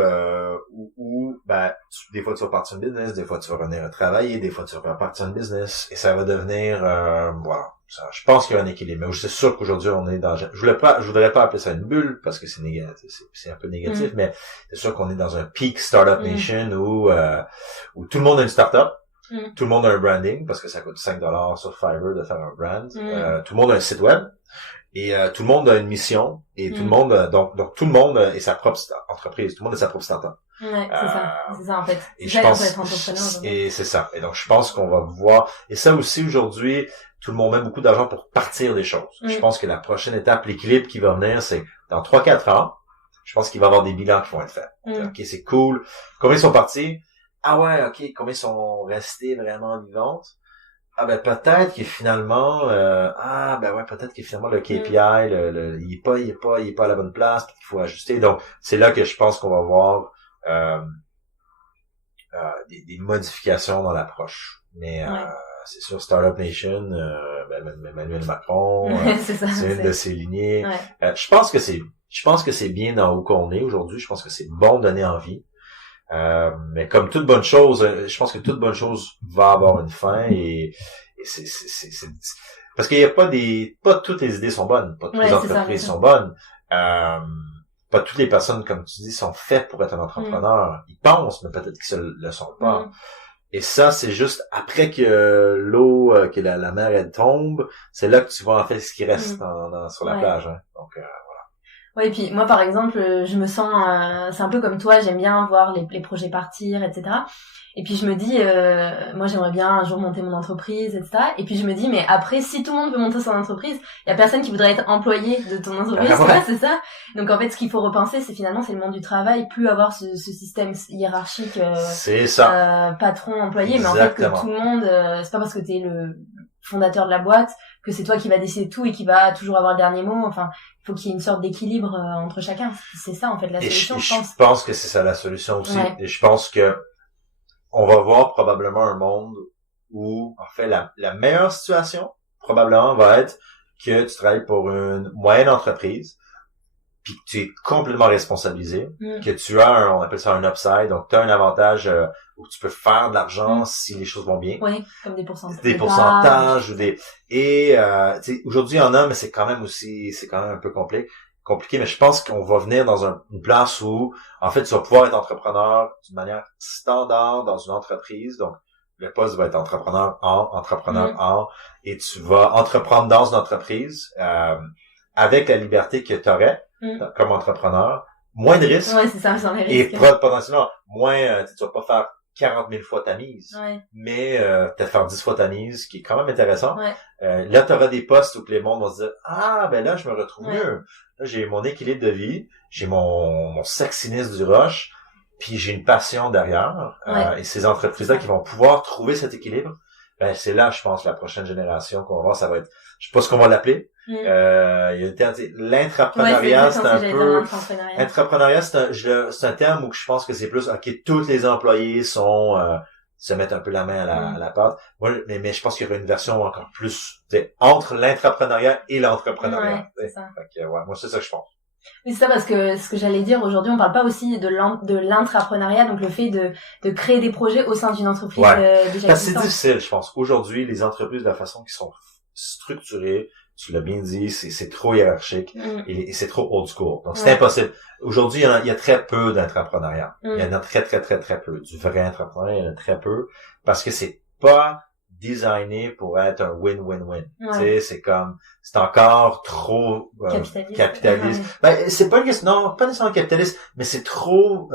des fois tu vas partir un business, des fois tu vas revenir à travailler, des fois tu vas partir un business et ça va devenir voilà. Ça, je pense qu'il y a un équilibre. Mais c'est sûr qu'aujourd'hui on est dans je voudrais pas appeler ça une bulle parce que c'est négatif, c'est un peu négatif, mais c'est sûr qu'on est dans un peak startup nation où tout le monde a une startup. Tout le monde a un branding parce que ça coûte $5 sur Fiverr de faire un brand. Tout le monde a un site web. Et tout le monde a une mission et tout le monde donc tout le monde est sa propre entreprise, tout le monde est sa propre startup. Ouais, c'est ça en fait. Et je pense et c'est ça. Et donc je pense qu'on va voir et ça aussi aujourd'hui, tout le monde met beaucoup d'argent pour partir des choses. Je pense que la prochaine étape, l'équilibre qui va venir, c'est dans 3-4 ans, je pense qu'il va y avoir des bilans qui vont être faits. OK, c'est cool. Combien sont partis? Ah ouais, OK, combien sont restés vraiment vivantes? Ah peut-être que finalement peut-être que finalement le KPI il est pas à la bonne place, puis qu'il faut ajuster. Donc c'est là que je pense qu'on va voir des modifications dans l'approche. Mais c'est sûr Startup Nation Emmanuel Macron c'est une de ses lignées. Je pense que c'est bien dans où qu'on est aujourd'hui, je pense que c'est bon de donner envie. Mais comme toute bonne chose, je pense que toute bonne chose va avoir une fin et c'est parce qu'il y a pas toutes les idées sont bonnes, pas toutes les entreprises sont bonnes, pas toutes les personnes comme tu dis sont faites pour être un entrepreneur. Ils pensent, mais peut-être qu'ils le sont pas. Et ça, c'est juste après que l'eau, que la mer elle tombe, c'est là que tu vois en fait ce qui reste sur la plage. Hein. Donc ouais, et puis moi par exemple, je me sens, c'est un peu comme toi, j'aime bien voir les projets partir, etc. Et puis je me dis, moi j'aimerais bien un jour monter mon entreprise, etc. Et puis je me dis, mais après, si tout le monde veut monter son entreprise, il y a personne qui voudrait être employé de ton entreprise, c'est ça. Donc en fait, ce qu'il faut repenser, c'est finalement c'est le monde du travail, plus avoir ce système hiérarchique, c'est ça. Patron-employé, mais en fait que tout le monde, c'est pas parce que t'es le fondateur de la boîte que c'est toi qui va décider tout et qui va toujours avoir le dernier mot. Enfin, il faut qu'il y ait une sorte d'équilibre entre chacun. C'est ça en fait la solution, je pense. Je pense que c'est ça la solution aussi. Et je pense que on va voir probablement un monde où en fait la meilleure situation probablement va être que tu travailles pour une moyenne entreprise puis que tu es complètement responsabilisé, que tu as on appelle ça un upside, donc tu as un avantage où tu peux faire de l'argent si les choses vont bien. Oui, comme des pourcentages. Des pourcentages ou des et tu sais aujourd'hui il y en a mais c'est quand même un peu compliqué, mais je pense qu'on va venir dans une place où en fait tu vas pouvoir être entrepreneur d'une manière standard dans une entreprise, donc le poste va être entrepreneur en et tu vas entreprendre dans une entreprise avec la liberté que tu aurais comme entrepreneur, moins de risques. Ouais, c'est ça, j'en ai risques. Et potentiellement, moins, tu vas pas faire 40 000 fois ta mise. Mais, peut-être faire 10 fois ta mise, qui est quand même intéressant. Là, tu auras des postes où les monde vont se dire, là, je me retrouve mieux. Là, j'ai mon équilibre de vie, j'ai mon sexiness du rush, puis j'ai une passion derrière. Et ces entreprises-là qui vont pouvoir trouver cet équilibre, c'est là, je pense, la prochaine génération qu'on va voir, ça va être, je sais pas ce qu'on va l'appeler. Il y a l'intrapreneuriat, c'est un peu, entrepreneuriat, c'est un terme où je pense que c'est plus, ok, tous les employés se mettent un peu la main à la pâte. Moi, mais je pense qu'il y aura une version encore plus, entre l'intrapreneuriat et l'entrepreneuriat. Moi, c'est ça que je pense. Mais c'est ça parce que ce que j'allais dire aujourd'hui, on parle pas aussi de l'intrapreneuriat, donc le fait de créer des projets au sein d'une entreprise déjà existante. C'est difficile, je pense. Aujourd'hui, les entreprises, de la façon qu'ils sont structurées, tu l'as bien dit, c'est trop hiérarchique et c'est trop old school. Donc c'est impossible. Aujourd'hui, il y a très peu d'intrapreneuriat. Il y en a très très très très peu. Du vrai entrepreneuriat, il y en a très peu parce que c'est pas designé pour être un win-win-win. Ouais. Tu sais, c'est encore trop capitaliste. Ben, c'est pas une question, non, pas nécessairement capitaliste, mais c'est trop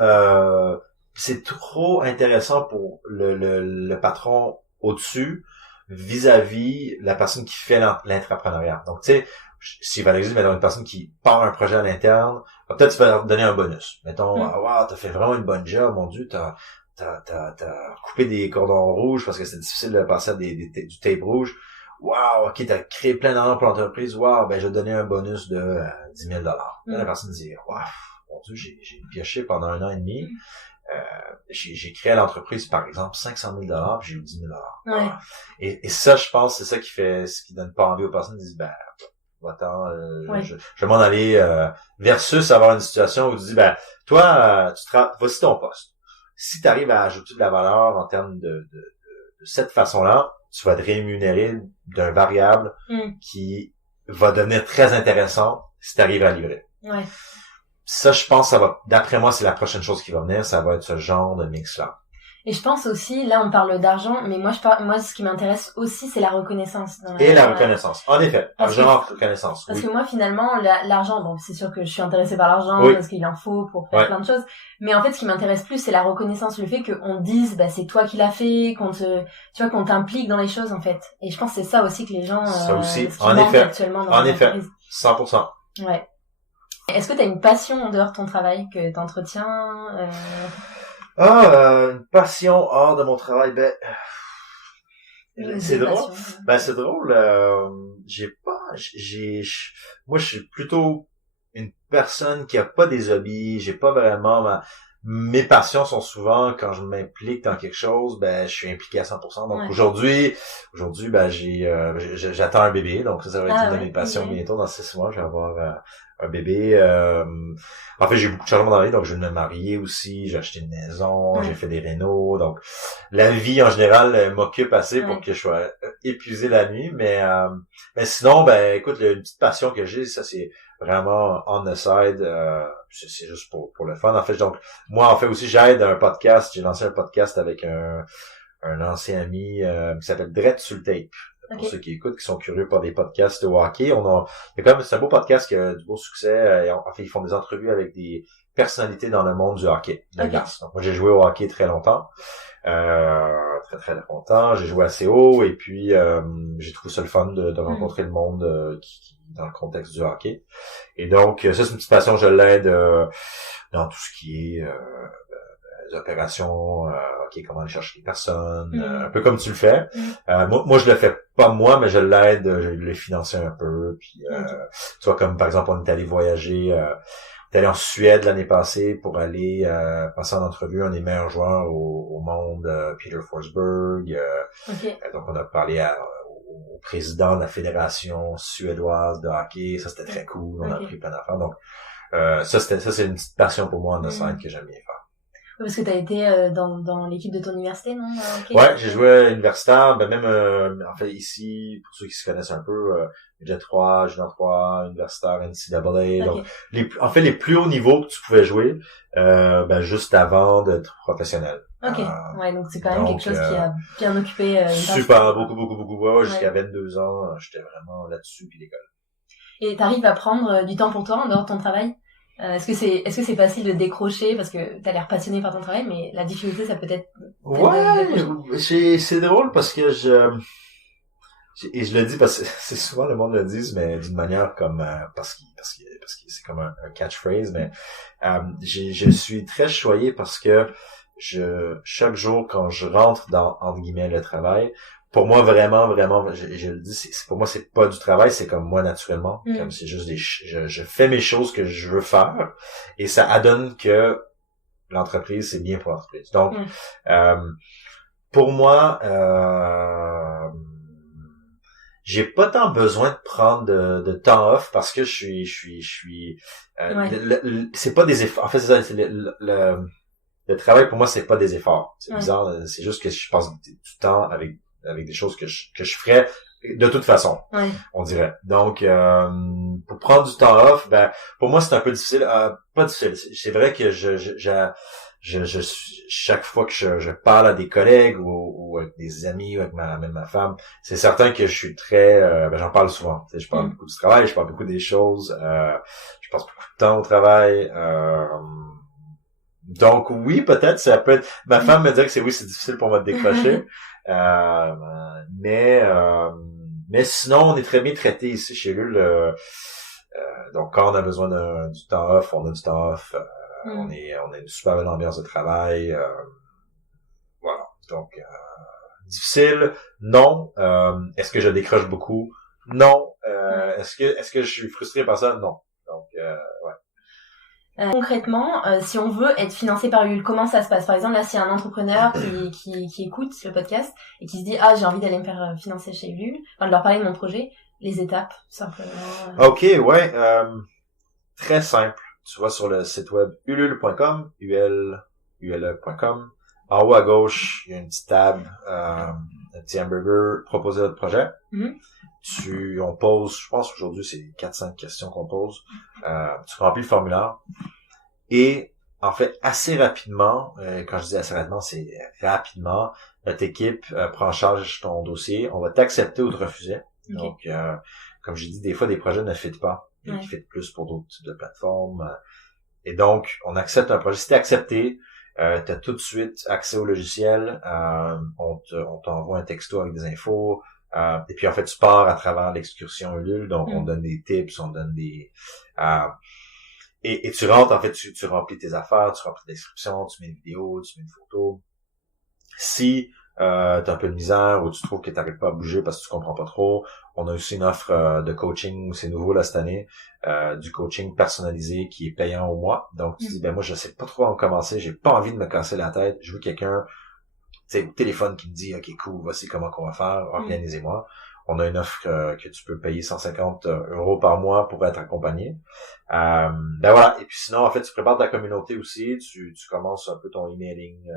intéressant pour le patron au-dessus vis-à-vis la personne qui fait l'entrepreneuriat. Donc, tu sais, si Valérie, mettons, une personne qui part un projet à l'interne, peut-être tu vas leur donner un bonus. Mettons, wow, t'as fait vraiment une bonne job, mon Dieu, t'as coupé des cordons rouges parce que c'est difficile de passer à du tape rouge. Wow, ok, t'as créé plein d'argent pour l'entreprise. Wow, ben, je vais te donner un bonus de 10 000 $. Là, la personne dit, wow, mon Dieu, j'ai pioché pendant 1 an et demi. J'ai créé à l'entreprise, par exemple, 500 000 $, puis j'ai eu 10 000 $. Ouais. Et ça, je pense, c'est ça qui donne pas envie aux personnes. Ils disent, ben, attends, je vais m'en aller, versus avoir une situation où tu dis, ben, toi, voici ton poste. Si tu arrives à ajouter de la valeur en termes de cette façon-là, tu vas te rémunérer d'un variable qui va devenir très intéressant si tu arrives à livrer. Ouais. Ça, je pense, d'après moi, c'est la prochaine chose qui va venir, ça va être ce genre de mix-là. Et je pense aussi, là, on parle d'argent, mais moi, ce qui m'intéresse aussi, c'est la reconnaissance. La reconnaissance. En effet. Reconnaissance. Parce que moi, finalement, l'argent, bon, c'est sûr que je suis intéressée par l'argent, parce qu'il en faut pour faire plein de choses. Mais en fait, ce qui m'intéresse plus, c'est la reconnaissance, le fait qu'on dise, bah, c'est toi qui l'as fait, qu'on t'implique dans les choses, en fait. Et je pense que c'est ça aussi que les gens, ça aussi. En effet. Actuellement dans l'entreprise. 100%. Ouais. Est-ce que t'as une passion en dehors de ton travail que t'entretiens, une passion hors de mon travail, c'est drôle. C'est drôle. Moi, je suis plutôt une personne qui a pas des hobbies. J'ai pas vraiment mes passions sont souvent quand je m'implique dans quelque chose, je suis impliqué à 100%. Donc aujourd'hui, j'attends un bébé. Donc ça va être une de mes passions bientôt. Dans 6 mois, je vais avoir un bébé. En fait, j'ai beaucoup de changements dans la vie, donc je vais me marier aussi, j'ai acheté une maison, j'ai fait des rénos, donc la vie en général m'occupe assez pour que je sois épuisé la nuit, mais sinon, écoute, une petite passion que j'ai, ça c'est vraiment on the side, c'est juste pour le fun. En fait, donc moi, en fait aussi, j'aide un podcast, j'ai lancé un podcast avec un ancien ami qui s'appelle Drette sur le tape. Pour ceux qui écoutent, qui sont curieux par des podcasts de hockey, c'est un beau podcast qui a du beau succès. En fait, ils font des entrevues avec des personnalités dans le monde du hockey de glace. Donc, moi, j'ai joué au hockey très longtemps. Très, très longtemps. J'ai joué assez haut et puis j'ai trouvé ça le fun de rencontrer le monde qui dans le contexte du hockey. Et donc, ça, c'est une petite passion. Je l'aide dans tout ce qui est les opérations, comment aller chercher les personnes, un peu comme tu le fais. Moi, je le fais pas moi, mais je l'aide, je l'ai financé un peu. Puis, tu vois, comme par exemple, on est allé voyager, on est allé en Suède l'année passée pour aller passer en entrevue un des meilleurs joueurs au monde, Peter Forsberg. Donc, on a parlé au président de la fédération suédoise de hockey. Ça, c'était très cool. On a appris plein d'affaires. Donc, ça, c'est une petite passion pour moi en scène que j'aime bien faire. Parce que t'as été dans l'équipe de ton université, non? Ouais, j'ai joué à l'universitaire, même en fait ici, pour ceux qui se connaissent un peu, Jet 3, Junior 3, universitaire, NCAA, donc les plus hauts niveaux que tu pouvais jouer, juste avant d'être professionnel. Ok, donc c'est quand même quelque chose qui a bien occupé super, beaucoup. Ouais, jusqu'à 22 ans, j'étais vraiment là-dessus puis l'école. Et t'arrives à prendre du temps pour toi en dehors de ton travail? Est-ce que c'est facile de décrocher parce que t'as l'air passionné par ton travail, mais la difficulté ça peut être c'est drôle parce que et je le dis parce que c'est souvent le monde le dit, mais d'une manière comme parce que c'est comme un catchphrase, mais je suis très choyé parce que chaque jour quand je rentre dans entre guillemets le travail, pour moi vraiment je le dis, pour moi c'est pas du travail, c'est comme moi naturellement, comme c'est juste je fais mes choses que je veux faire et ça adonne que l'entreprise c'est bien pour l'entreprise. Donc pour moi j'ai pas tant besoin de prendre de temps off parce que je suis c'est pas des efforts. En fait c'est ça, le travail pour moi c'est pas des efforts. C'est bizarre, c'est juste que je passe du temps avec des choses que je ferais De toute façon, on dirait. Donc, pour prendre du temps off, ben, pour moi, c'est un peu difficile. Pas difficile. C'est vrai que chaque fois que je parle à des collègues ou avec des amis ou avec même ma femme, c'est certain que je suis très j'en parle souvent. Tu sais, je parle beaucoup du travail, je parle beaucoup des choses, je passe beaucoup de temps au travail. Donc oui, peut-être ça peut être. Ma femme me dit que c'est difficile pour moi de décrocher. Mais sinon, on est très bien traité ici chez Ulule. Donc quand on a besoin du temps off, on a du temps off. On a une super belle ambiance de travail. Voilà. Donc, difficile, non. Est-ce que je décroche beaucoup? Non. Est-ce que je suis frustré par ça? Non. Donc, ouais. Concrètement, si on veut être financé par Ulule, comment ça se passe? Par exemple, là, s'il y a un entrepreneur qui écoute le podcast et qui se dit, j'ai envie d'aller me faire financer chez Ulule, de leur parler de mon projet, les étapes, simplement. OK, ouais. Très simple. Tu vas sur le site web ulule.com, ulule.com. En haut à gauche, il y a une petite tab, un petit hamburger, proposer votre projet. On pose, je pense qu'aujourd'hui, c'est 4-5 questions qu'on pose. Tu remplis le formulaire. Et, en fait, assez rapidement, quand je dis assez rapidement, c'est rapidement, notre équipe prend en charge ton dossier. On va t'accepter ou te refuser. Okay. Donc, comme j'ai dit, des fois, des projets ne fitent pas. Qui fait plus pour d'autres types de plateformes. Et donc, on accepte un projet. Si t'es accepté, t'as tout de suite accès au logiciel. On t'envoie un texto avec des infos. Et puis, en fait, tu pars à travers l'excursion Ulule. Donc, on donne des tips, on donne des... et tu rentres, en fait, tu remplis tes affaires, tu remplis l'inscription, tu mets une vidéo, tu mets une photo. Si t'as un peu de misère ou tu trouves que t'arrives pas à bouger parce que tu comprends pas trop, on a aussi une offre de coaching, c'est nouveau là cette année, du coaching personnalisé qui est payant au mois. Donc tu dis moi je sais pas trop comment commencer, j'ai pas envie de me casser la tête, je veux quelqu'un, tu sais, au téléphone qui me dit OK cool, voici comment qu'on va faire, organisez-moi. On a une offre que tu peux payer 150 € par mois pour être accompagné. Ben voilà, et puis sinon en fait tu prépares ta communauté aussi, tu commences un peu ton emailing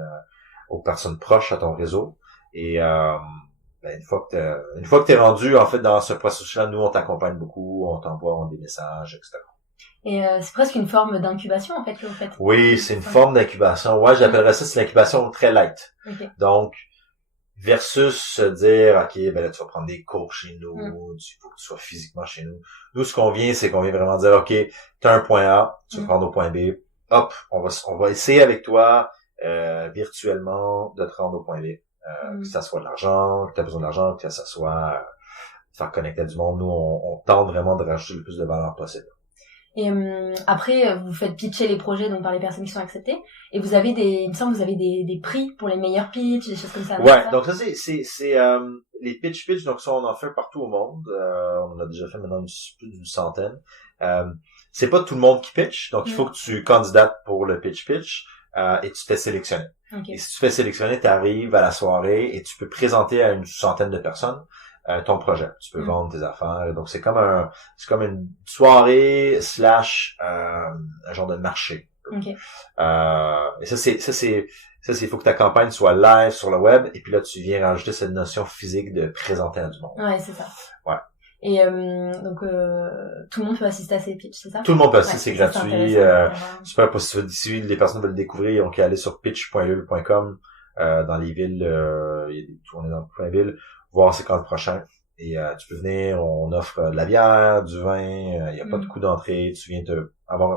aux personnes proches à ton réseau. Et une fois que t'es rendu en fait dans ce processus-là, nous on t'accompagne beaucoup, on t'envoie des messages, etc. Et c'est presque une forme d'incubation en fait que vous faites. Oui, c'est une forme d'incubation. Ouais, j'appellerais ça, c'est l'incubation très light. Okay. Donc versus se dire OK, ben là tu vas prendre des cours chez nous, il faut que tu sois physiquement chez nous. Nous ce qu'on vient, c'est qu'on vient vraiment dire OK, t'as un point A, tu vas prendre au point B. Hop, on va essayer avec toi virtuellement de te rendre au point B. Que ça soit de l'argent, que tu as besoin d'argent, que ça soit de faire connecter à du monde. Nous, on tente vraiment de rajouter le plus de valeur possible. Et après, vous faites pitcher les projets donc par les personnes qui sont acceptées. Et vous avez il me semble, vous avez des prix pour les meilleurs pitchs, des choses comme ça. Ouais, donc ça c'est les pitch, donc ça on en fait partout au monde. On en a déjà fait maintenant plus d'une centaine. C'est pas tout le monde qui pitch, donc il faut que tu candidates pour le pitch. Et tu te fais sélectionner. Okay. Et si tu te fais sélectionner, tu arrives à la soirée et tu peux présenter à une centaine de personnes ton projet. Tu peux vendre tes affaires. Donc c'est comme une soirée / un genre de marché. Okay. Et il faut que ta campagne soit live sur le web et puis là tu viens rajouter cette notion physique de présenter à du monde. Ouais, c'est ça. Ouais. Et donc tout le monde peut assister à ces pitchs, c'est ça? Tout le monde peut assister, c'est gratuit. Super possible. Si les personnes veulent le découvrir, ils ont qu'à aller sur pitch.ulule.com dans les villes, il y a des tournées dans plein de villes, voir c'est quand le prochain. Et tu peux venir, on offre de la bière, du vin, il n'y a pas de coût d'entrée, tu viens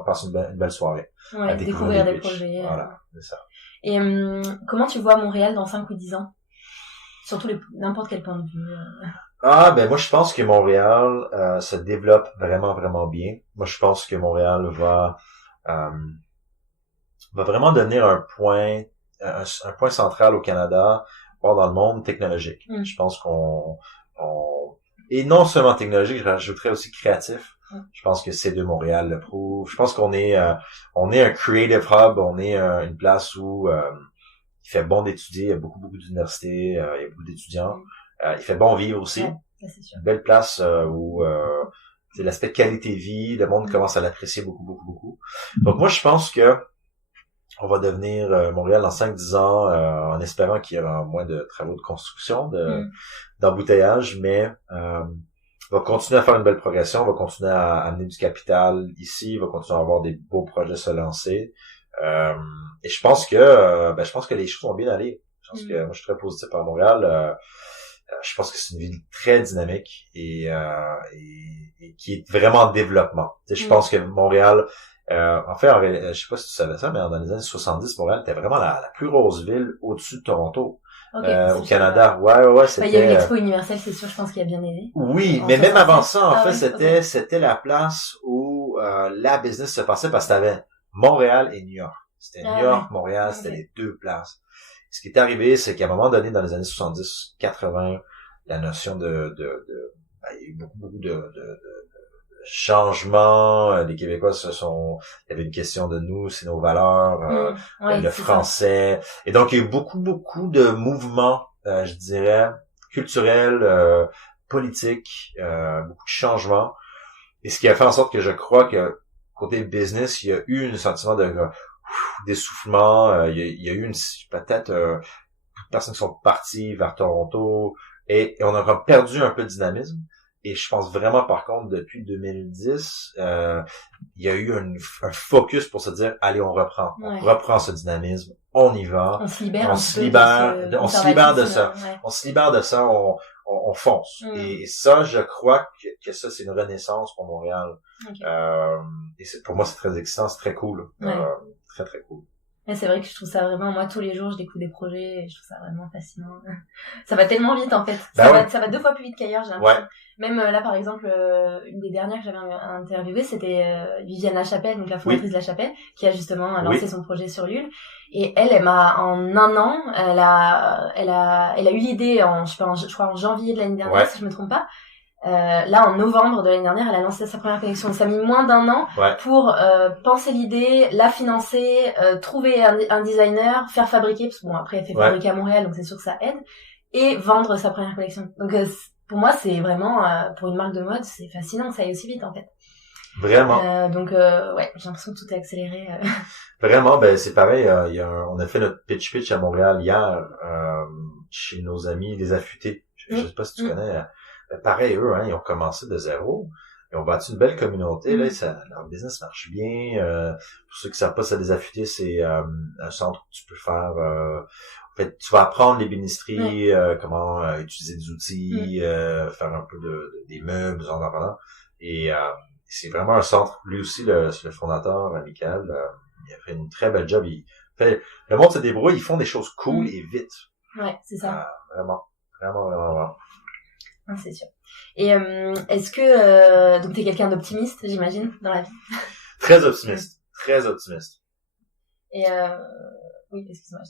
passer une belle soirée. Ouais, à découvrir des projets. Voilà, c'est ça. Et comment tu vois Montréal dans 5 ou 10 ans? Surtout n'importe quel point de vue. Ben moi je pense que Montréal se développe vraiment vraiment bien. Moi je pense que Montréal va vraiment devenir un point central au Canada, voire dans le monde technologique. Je pense et non seulement technologique, je rajouterais aussi créatif. Je pense que C2 Montréal le prouve. Je pense qu'on est un creative hub, on est une place où il fait bon d'étudier, il y a beaucoup d'universités, il y a beaucoup d'étudiants. Il fait bon vivre aussi. Ouais, ça, c'est sûr. Une belle place où c'est l'aspect qualité de vie, le monde commence à l'apprécier beaucoup. Donc moi je pense que on va devenir Montréal dans 5-10 ans, en espérant qu'il y aura moins de travaux de construction, d'embouteillage, mais on va continuer à faire une belle progression, on va continuer à amener du capital ici, on va continuer à avoir des beaux projets se lancer. Et je pense que les choses vont bien aller. Je pense que moi je suis très positif à Montréal. Je pense que c'est une ville très dynamique et qui est vraiment en développement. Tu sais, je pense que Montréal, je sais pas si tu savais ça, mais dans les années 70, Montréal était vraiment la plus grosse ville au-dessus de Toronto. Au Canada. Ouais, c'était... il y a eu l'Expo universelle, c'est sûr, je pense qu'il a bien aidé. Oui, mais même avant ça, en fait, c'était la place où la business se passait parce que t'avais Montréal et New York. C'était New York, Montréal, c'était les deux places. Ce qui est arrivé, c'est qu'à un moment donné, dans les années 70, 80, la notion il y a eu beaucoup de changements. Les Québécois il y avait une question de nous, c'est nos valeurs, le français. Ça. Et donc, il y a eu beaucoup de mouvements, je dirais, culturels, politiques, beaucoup de changements. Et ce qui a fait en sorte que je crois que, côté business, il y a eu un sentiment d'essoufflement. Il y a eu peut-être beaucoup de personnes qui sont parties vers Toronto et on a perdu un peu de dynamisme. Et je pense vraiment, par contre, depuis 2010, il y a eu un focus pour se dire, allez, on reprend ce dynamisme, on y va, on se libère de ça, on se libère de ça, on fonce. Et ça, je crois que ça, c'est une renaissance pour Montréal. Et pour moi, c'est très excitant, c'est très cool, très très cool. Mais c'est vrai que je trouve ça vraiment, moi tous les jours je découvre des projets et je trouve ça vraiment fascinant. Ça va tellement vite en fait. Ça va 2 fois plus vite qu'ailleurs, j'ai l'impression. Ouais. Même là par exemple, une des dernières que j'avais interviewée, c'était Viviane Lachapelle, donc la fondatrice de Lachapelle, qui a justement lancé son projet sur Lul. Et elle m'a, en un an, elle a eu l'idée je crois en janvier de l'année dernière, si je me trompe pas. Là en novembre de l'année dernière, elle a lancé sa première collection. Ça a mis moins d'1 an pour penser l'idée, la financer, trouver un designer, faire fabriquer, parce que bon après elle fait fabriquer à Montréal, donc c'est sûr que ça aide, et vendre sa première collection. Donc pour moi c'est vraiment, pour une marque de mode, c'est fascinant que ça aille aussi vite en fait. Vraiment. Donc j'ai l'impression que tout est accéléré. Vraiment, c'est pareil. On a fait notre pitch à Montréal hier chez nos amis les affûtés. Je sais pas si tu connais. Pareil, eux, ils ont commencé de zéro. Ils ont bâti une belle communauté. Là, leur business marche bien. Pour ceux qui savent pas, ça les affûtés, c'est un centre où tu peux faire... en fait, tu vas apprendre l'ébénisterie, comment utiliser des outils, faire un peu des meubles, en parlant. Et c'est vraiment un centre. Lui aussi, le fondateur, Michael, il a fait une très belle job. Le monde se débrouille, ils font des choses cool et vite. Ouais, c'est ça. Vraiment. Non, c'est sûr. Et est-ce que donc t'es quelqu'un d'optimiste, j'imagine, dans la vie? Très optimiste. Et oui, excuse-moi.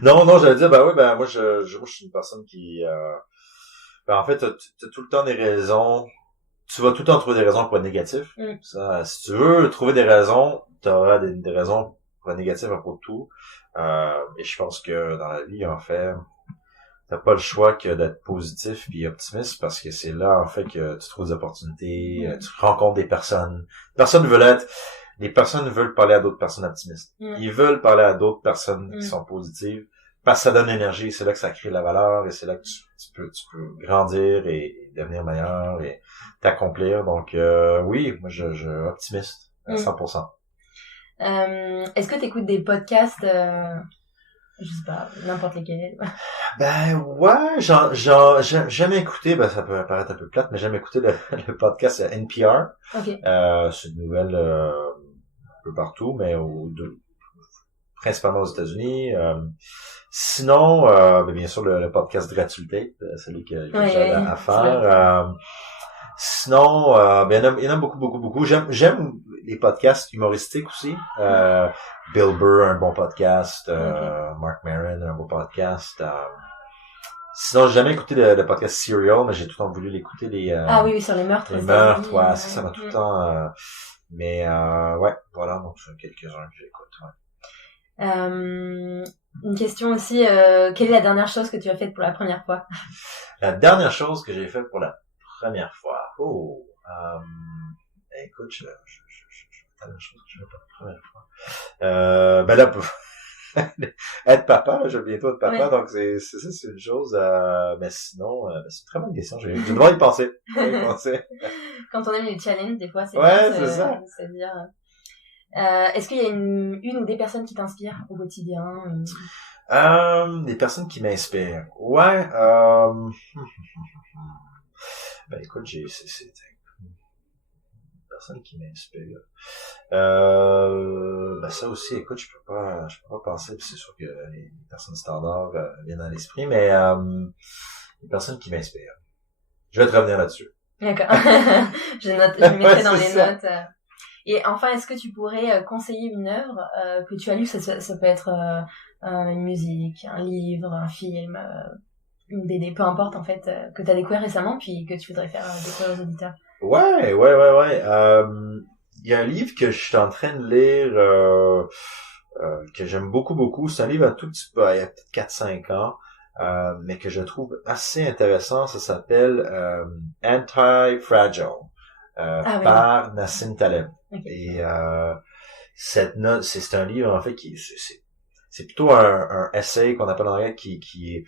Non, j'allais dire moi je suis une personne qui en fait t'as tout le temps des raisons. Tu vas tout le temps trouver des raisons pour être négatif. Ça, si tu veux trouver des raisons, t'auras des raisons pour être négatif à propos de tout. Et je pense que dans la vie, en fait, t'as pas le choix que d'être positif puis optimiste parce que c'est là, en fait, que tu trouves des opportunités, tu rencontres des personnes. Les personnes veulent parler à d'autres personnes optimistes. Ils veulent parler à d'autres personnes qui sont positives parce que ça donne l'énergie, c'est là que ça crée de la valeur et c'est là que tu peux grandir et devenir meilleur et t'accomplir. Donc, oui, moi, je optimiste à 100%. Est-ce que t'écoutes des podcasts, je sais pas, n'importe lesquels? J'aime écouter, ça peut paraître un peu plate, mais j'aime écouter le podcast NPR. Okay. C'est une nouvelle un peu partout, mais principalement aux États-Unis. Sinon, bien sûr, le podcast Gratuité, celui que j'ai à faire. Sinon, il y en a beaucoup. J'aime les podcasts humoristiques aussi. Bill Burr, un bon podcast. Mark Maron, un bon podcast. Sinon, j'ai jamais écouté le podcast Serial, mais j'ai tout le temps voulu l'écouter. Oui, sur les meurtres. Les meurtres, ça m'a tout le temps... mais voilà, donc c'est quelques-uns que j'écoute. Une question aussi, quelle est la dernière chose que tu as faite pour la première fois? La dernière chose que j'ai faite pour la première fois. Écoute, la dernière chose que j'ai faite pour la première fois. être papa, je vais bientôt être papa, Ouais. donc c'est une chose, mais sinon, c'est une très bonne question, je vais devoir y penser. Quand on aime les challenges, des fois, c'est Ouais, bien c'est ça. de se dire... est-ce qu'il y a une ou des personnes qui t'inspirent au quotidien? Des personnes qui m'inspirent. Ouais, ben écoute, c'est une personne qui m'inspire. Ben ça aussi, écoute, je peux pas penser, puis c'est sûr que les personnes standards viennent à l'esprit, mais des personnes qui m'inspirent. Je vais te revenir là-dessus. D'accord. Je le mettrai dans les ça. notes. Et enfin, est-ce que tu pourrais conseiller une œuvre que tu as lue? Ça peut être une musique, un livre, un film, une BD, peu importe en fait, que tu as découvert récemment puis que tu voudrais faire découvrir aux auditeurs. Ouais. Il y a un livre que je suis en train de lire que j'aime beaucoup. C'est un livre un tout petit peu, il y a peut-être 4-5 ans, mais que je trouve assez intéressant. Ça s'appelle Anti-Fragile par Nassim Taleb. Okay. Et cette note, c'est un livre en fait qui c'est plutôt un essai qu'on appelle en anglais qui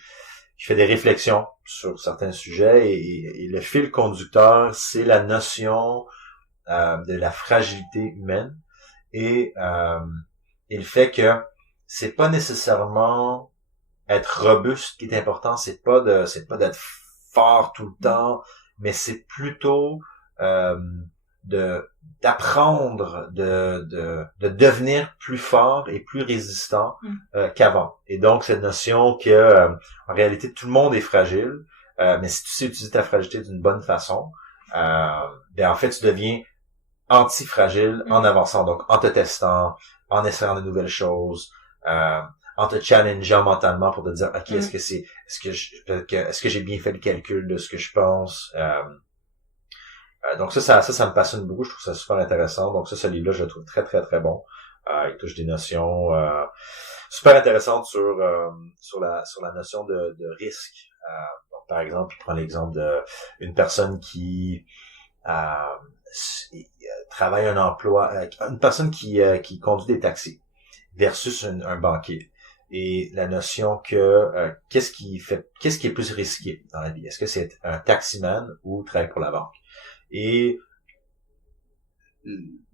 fait des réflexions sur certains sujets et le fil conducteur, c'est la notion de la fragilité humaine et le fait que c'est pas nécessairement être robuste qui est important, c'est pas d'être fort tout le temps, mais c'est plutôt d'apprendre de devenir plus fort et plus résistant qu'avant. Et donc cette notion que en réalité tout le monde est fragile, mais si tu sais utiliser ta fragilité d'une bonne façon, ben en fait tu deviens anti-fragile en avançant, donc en te testant, en essayant de nouvelles choses, en te challengeant mentalement pour te dire ok, est-ce que j'ai bien fait le calcul de ce que je pense. Donc ça me passionne beaucoup, je trouve ça super intéressant. Donc ce livre-là, je le trouve très bon. Il touche des notions super intéressantes sur la notion de risque. Donc, par exemple, il prend l'exemple de une personne qui travaille un emploi, une personne qui conduit des taxis versus un banquier. Et la notion que qu'est-ce qui est plus risqué dans la vie? Est-ce que c'est un taximan ou travailler pour la banque? Et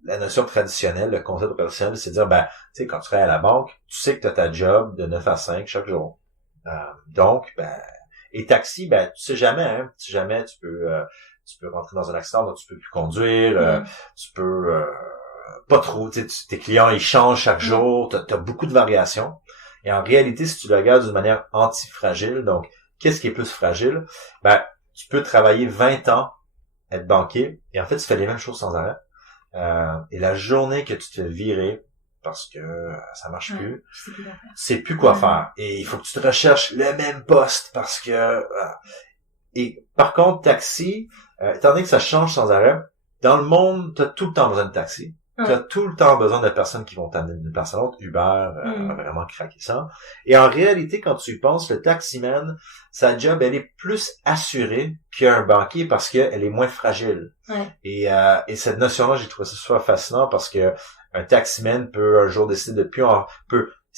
la notion traditionnelle, le concept traditionnel, c'est de dire, ben, tu sais, quand tu travailles à la banque, tu sais que tu as ta job de 9 à 5 chaque jour. Donc, ben, et taxi, ben, tu sais jamais, tu peux rentrer dans un accident, donc tu peux plus conduire, tu peux pas trop, tu sais, tes clients, ils changent chaque jour, t'as beaucoup de variations. Et en réalité, si tu le regardes d'une manière anti-fragile, donc, qu'est-ce qui est plus fragile? Ben, tu peux travailler 20 ans être banquier, et en fait, tu fais les mêmes choses sans arrêt. Et la journée que tu te fais virer, parce que ça marche plus, c'est plus quoi faire. Et il faut que tu te recherches le même poste, parce que... Et par contre, taxi, étant donné que ça change sans arrêt, dans le monde, tu as tout le temps besoin de taxi. Tu as tout le temps besoin de personnes qui vont t'amener d'une personne à l'autre. Uber a vraiment craqué ça. Et en réalité, quand tu y penses, le taximan, sa job, elle est plus assurée qu'un banquier parce qu'elle est moins fragile. Ouais. Et cette notion-là, j'ai trouvé ça super fascinant parce que un taximan peut un jour décider de plus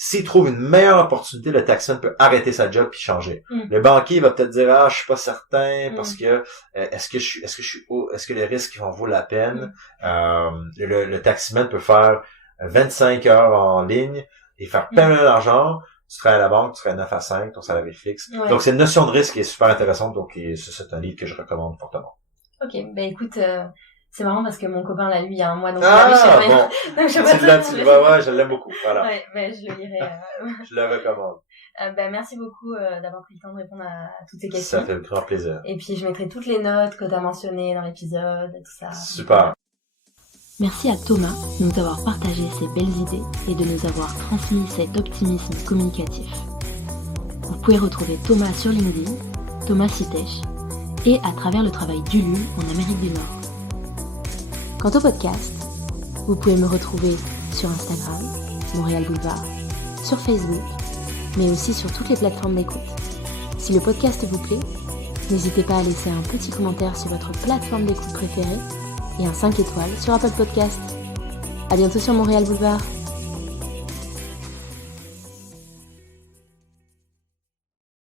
s'il trouve une meilleure opportunité, le taximan peut arrêter sa job puis changer. Le banquier va peut-être dire je suis pas certain parce que est-ce que les risques vont vaut la peine. Le taximan peut faire 25 heures en ligne et faire plein d'argent. Tu travailles à la banque, tu travailles 9 à 5, ton salaire est fixe. Ouais. Donc c'est une notion de risque qui est super intéressante, donc c'est un livre que je recommande fortement. Ok, ben écoute, c'est marrant parce que mon copain l'a lu il y a un mois, donc bon. Donc tu vois, je l'aime beaucoup, voilà. Ouais, ben je le lirai. Je le recommande. Ben merci beaucoup d'avoir pris le temps de répondre à toutes ces questions. Ça fait grand plaisir. Et puis je mettrai toutes les notes que tu as mentionnées dans l'épisode, tout ça. Super. Merci à Thomas de nous avoir partagé ses belles idées et de nous avoir transmis cet optimisme communicatif. Vous pouvez retrouver Thomas sur LinkedIn, Thomas Sitesh, et à travers le travail d'Ulu en Amérique du Nord. Quant au podcast, vous pouvez me retrouver sur Instagram, Montréal Boulevard, sur Facebook, mais aussi sur toutes les plateformes d'écoute. Si le podcast vous plaît, n'hésitez pas à laisser un petit commentaire sur votre plateforme d'écoute préférée et un 5 étoiles sur Apple Podcast. À bientôt sur Montréal Boulevard.